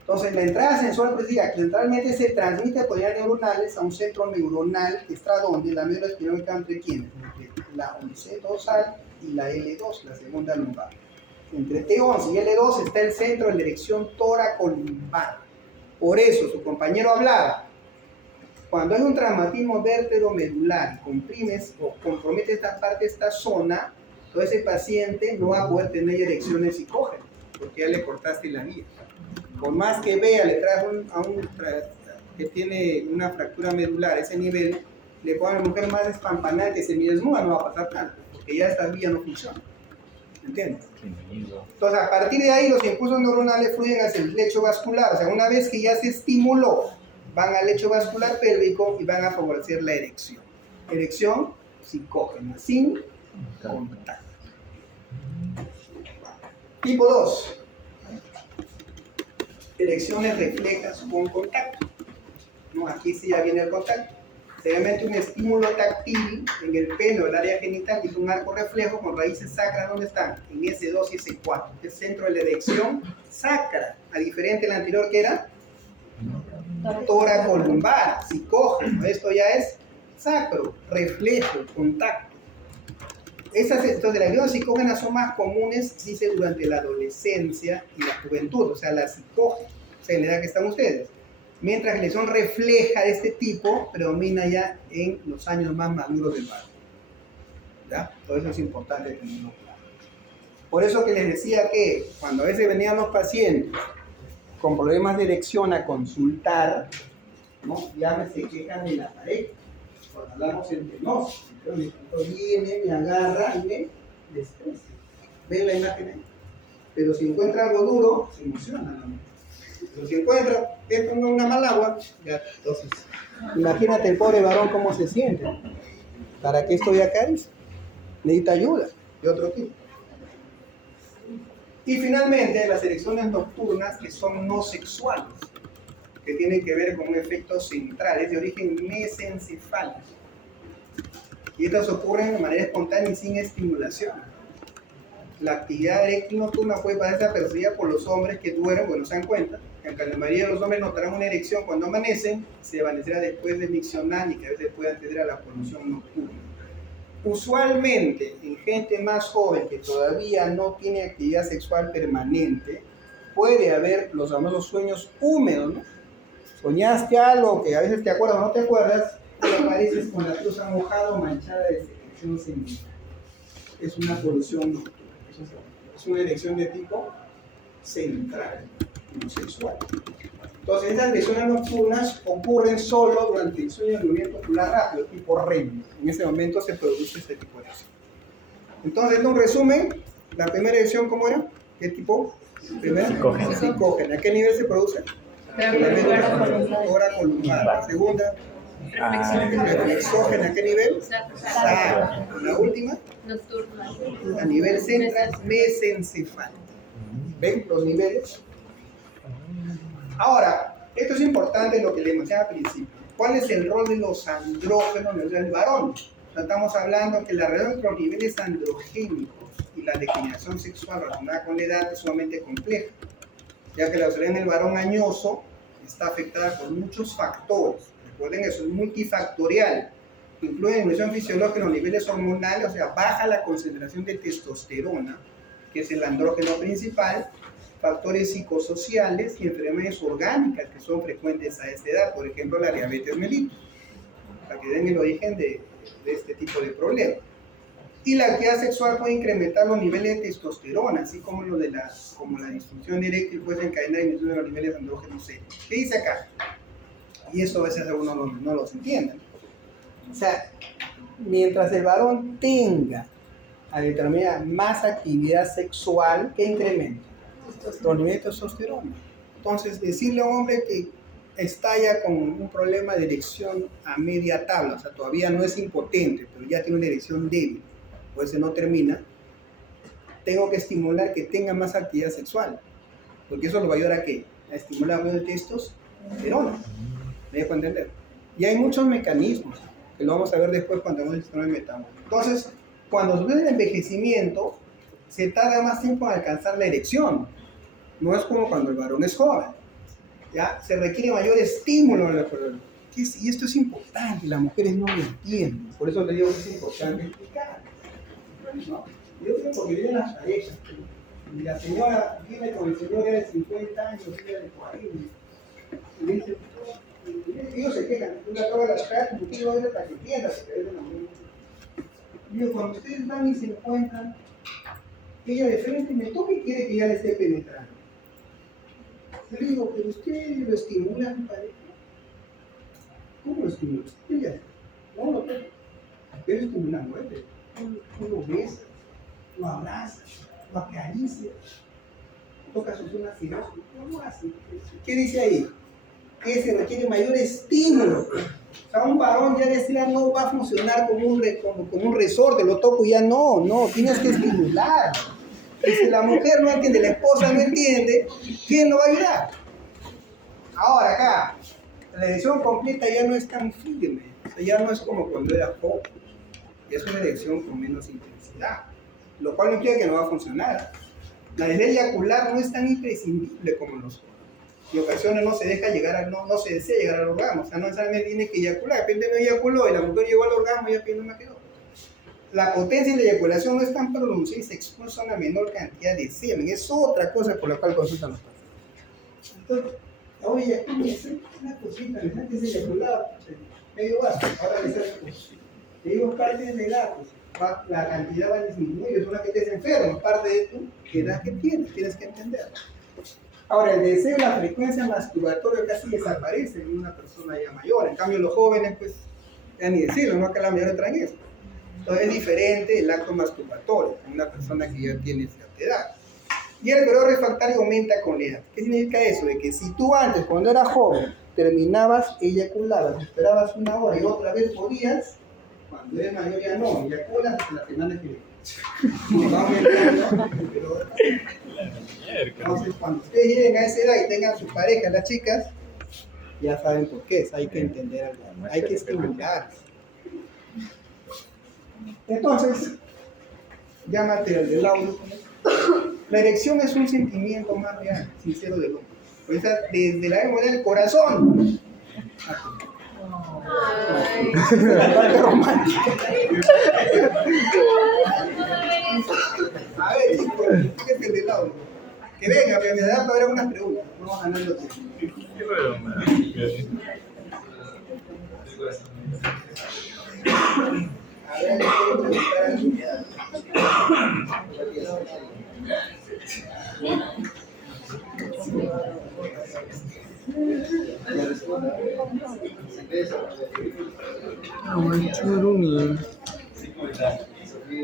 Entonces, la entrada sensual precisa centralmente se transmite por vías neuronales a un centro neuronal que está donde la médula espinal está entre quiénes, entre la 11 dorsal y la L2, la segunda lumbar. Entre T11 y L2 está el centro de la erección tóraco-lumbar. Por eso, su compañero hablaba, cuando hay un traumatismo vértebro-medular y comprimes o compromete esta parte, esta zona, todo ese paciente no va a poder tener erecciones psicógenas, porque ya le cortaste la vía. Por más que vea, le traes a un que tiene una fractura medular a ese nivel, le pongan a la mujer más despampanante, semidesnuda, no va a pasar tanto, porque ya esta vía no funciona. ¿Entiendes? Entonces, a partir de ahí, los impulsos neuronales fluyen hacia el lecho vascular. O sea, una vez que ya se estimuló, van al lecho vascular pélvico y van a favorecer la erección. Erección psicógena, sin contacto. Tipo 2. Erecciones reflejas con contacto. ¿No? Aquí sí ya viene el contacto. Seriamente un estímulo táctil en el pelo, el área genital, y un arco reflejo con raíces sacras. ¿Dónde están? En S2 y S4. El centro de la erección sacra, a diferente del anterior que era tóraco-lumbar, psicógeno. Esto ya es sacro, reflejo, contacto. Entonces, las erecciones psicógenas son más comunes, dice, durante la adolescencia y la juventud, o sea, la psicógena, o sea, en la edad que están ustedes. Mientras que la erección refleja de este tipo predomina ya en los años más maduros del varón. ¿Ya? Todo eso es importante tenerlo claro. Por eso que les decía que cuando a veces venían los pacientes con problemas de erección a consultar, ¿no? Ya se quejan de la pareja. Cuando hablamos entre nos, entonces viene, me agarra y me desprecia. ¿Ven la imagen ahí? Pero si encuentra algo duro, se emociona, ¿no? Pero si encuentra una mal agua, ya, entonces, imagínate el pobre varón cómo se siente. ¿Para qué estoy acá? Necesita ayuda de otro tipo. Y finalmente, las erecciones nocturnas que son no sexuales, que tienen que ver con un efecto central, es de origen mesencefálico. Y estas ocurren de manera espontánea y sin estimulación. La actividad eréctil nocturna puede parecer percibida por los hombres que duermen, bueno, se dan cuenta, que aunque la mayoría de los hombres notarán una erección cuando amanecen, se desvanecerá después de miccionar y que a veces puede acceder a la polución nocturna. Usualmente, en gente más joven que todavía no tiene actividad sexual permanente, puede haber los famosos sueños húmedos, ¿no? Soñaste algo que a veces te acuerdas o no te acuerdas, y apareces con la truza mojada o manchada de secreción seminal. Es una polución nocturna. Es una erección de tipo central, no sexual. Entonces, estas lesiones nocturnas ocurren solo durante el sueño del movimiento ocular rápido, tipo REM. En ese momento se produce este tipo de erección. Entonces, en un resumen, la primera erección, ¿cómo era? ¿Qué tipo? Primero, Psicógena. psicógena. ¿A qué nivel se produce? La médula columnar. La segunda, reflexógena. ¿A qué nivel? Sacro. La última, a nivel central, mesencefal. ¿Ven los niveles? Ahora, esto es importante lo que le mencioné al principio. ¿Cuál es el rol de los andrógenos en el varón? O sea, estamos hablando que la relación entre los niveles androgénicos y la declinación sexual relacionada con la edad es sumamente compleja, ya que la sexualidad en el varón añoso está afectada por muchos factores. Recuerden, eso es multifactorial. Influye en la evolución fisiológica en los niveles hormonales, o sea, baja la concentración de testosterona, que es el andrógeno principal, factores psicosociales y enfermedades orgánicas que son frecuentes a esta edad, por ejemplo la diabetes mellitus, para que den el origen de este tipo de problemas. Y la actividad sexual puede incrementar los niveles de testosterona, así como la disfunción eréctil puede encadenar disminución de los niveles de andrógenos serios. ¿Qué dice acá? Y eso a veces algunos no los entienden. O sea, mientras el varón tenga a determinada más actividad sexual, ¿qué incrementa? Los niveles de testosterona. Entonces, decirle a un hombre que está ya con un problema de erección a media tabla, o sea, todavía no es impotente, pero ya tiene una erección débil, pues no termina, tengo que estimular que tenga más actividad sexual, porque eso lo va a ayudar a ¿qué? A estimular el testosterona. ¿Me dejo entender? Y hay muchos mecanismos, que lo vamos a ver después cuando hablamos del sistema metabólico. Entonces, cuando sucede el envejecimiento, se tarda más tiempo en alcanzar la erección. No es como cuando el varón es joven. ¿Ya? Se requiere mayor estímulo en la persona. Y esto es importante, las mujeres no lo entienden. Por eso les digo que es importante explicar. ¿No? Yo creo porque vienen las parejas. Y la señora viene con el señor de 50 años, ella de 40. Y le dice, ellos se quejan, tú le acabas las caras, tu tío es para que entiendas que es de la mujer. Digo, cuando ustedes van y se encuentran, ella de frente me toca y quiere que ya le esté penetrando. Yo le digo, pero usted lo estimula a mi pareja. ¿Cómo lo estimula? Ella no lo toca. Pero estimulando a él. Tú lo besas, lo abrazas, lo acaricias, toca sus zonas fibrosas. ¿Cómo hace? ¿Qué dice ahí? Que se requiere mayor estímulo. O sea, un varón ya decía no va a funcionar como un resorte, lo toco y ya no, tienes que estimular. Y si la mujer no entiende, la esposa no entiende, ¿quién lo va a ayudar? Ahora acá, la erección completa ya no es tan firme, o sea, ya no es como cuando era joven, es una erección con menos intensidad, lo cual no implica que no va a funcionar. La deseo eyacular no es tan imprescindible como los jóvenes. Y ocasiones no se deja llegar no se desea llegar al orgasmo, o sea, no necesariamente tiene que eyacular, de repente no eyaculó y la mujer llegó al orgasmo y ya no me quedó. La potencia de la eyaculación no es tan pronunciada y se expulsa una menor cantidad de semen, es otra cosa por la cual consultan los pacientes. Entonces, oye, una cosita, antes se eyaculaba medio vaso, ahora le digo parte de edad, la cantidad va a disminuir, es una que te enferma, parte de tu edad que tienes que entender. Ahora, el deseo, la frecuencia masturbatoria casi desaparece en una persona ya mayor. En cambio, los jóvenes, pues, ya ni decirlo, no que la mayoría traen eso. Entonces, es diferente el acto masturbatorio en una persona que ya tiene cierta edad. Y el periodo refractario aumenta con la edad. ¿Qué significa eso? De que si tú antes, cuando eras joven, terminabas, eyaculabas, esperabas una hora y otra vez podías, cuando eres mayor ya no, eyaculas hasta la semana que viene. Entonces, cuando ustedes lleguen a esa edad y tengan su pareja, las chicas, ya saben por qué, hay que entender algo, hay que estimular. Entonces, ya material del audio, la erección es un sentimiento más real, sincero del hombre. O sea, desde la época del corazón. La parte romántica. A ver, chicos, ¿qué es el del audio? Que venga, pero me da para ver algunas preguntas. Vamos ganando tiempo. A ver, le quiero preguntar a mi Sí,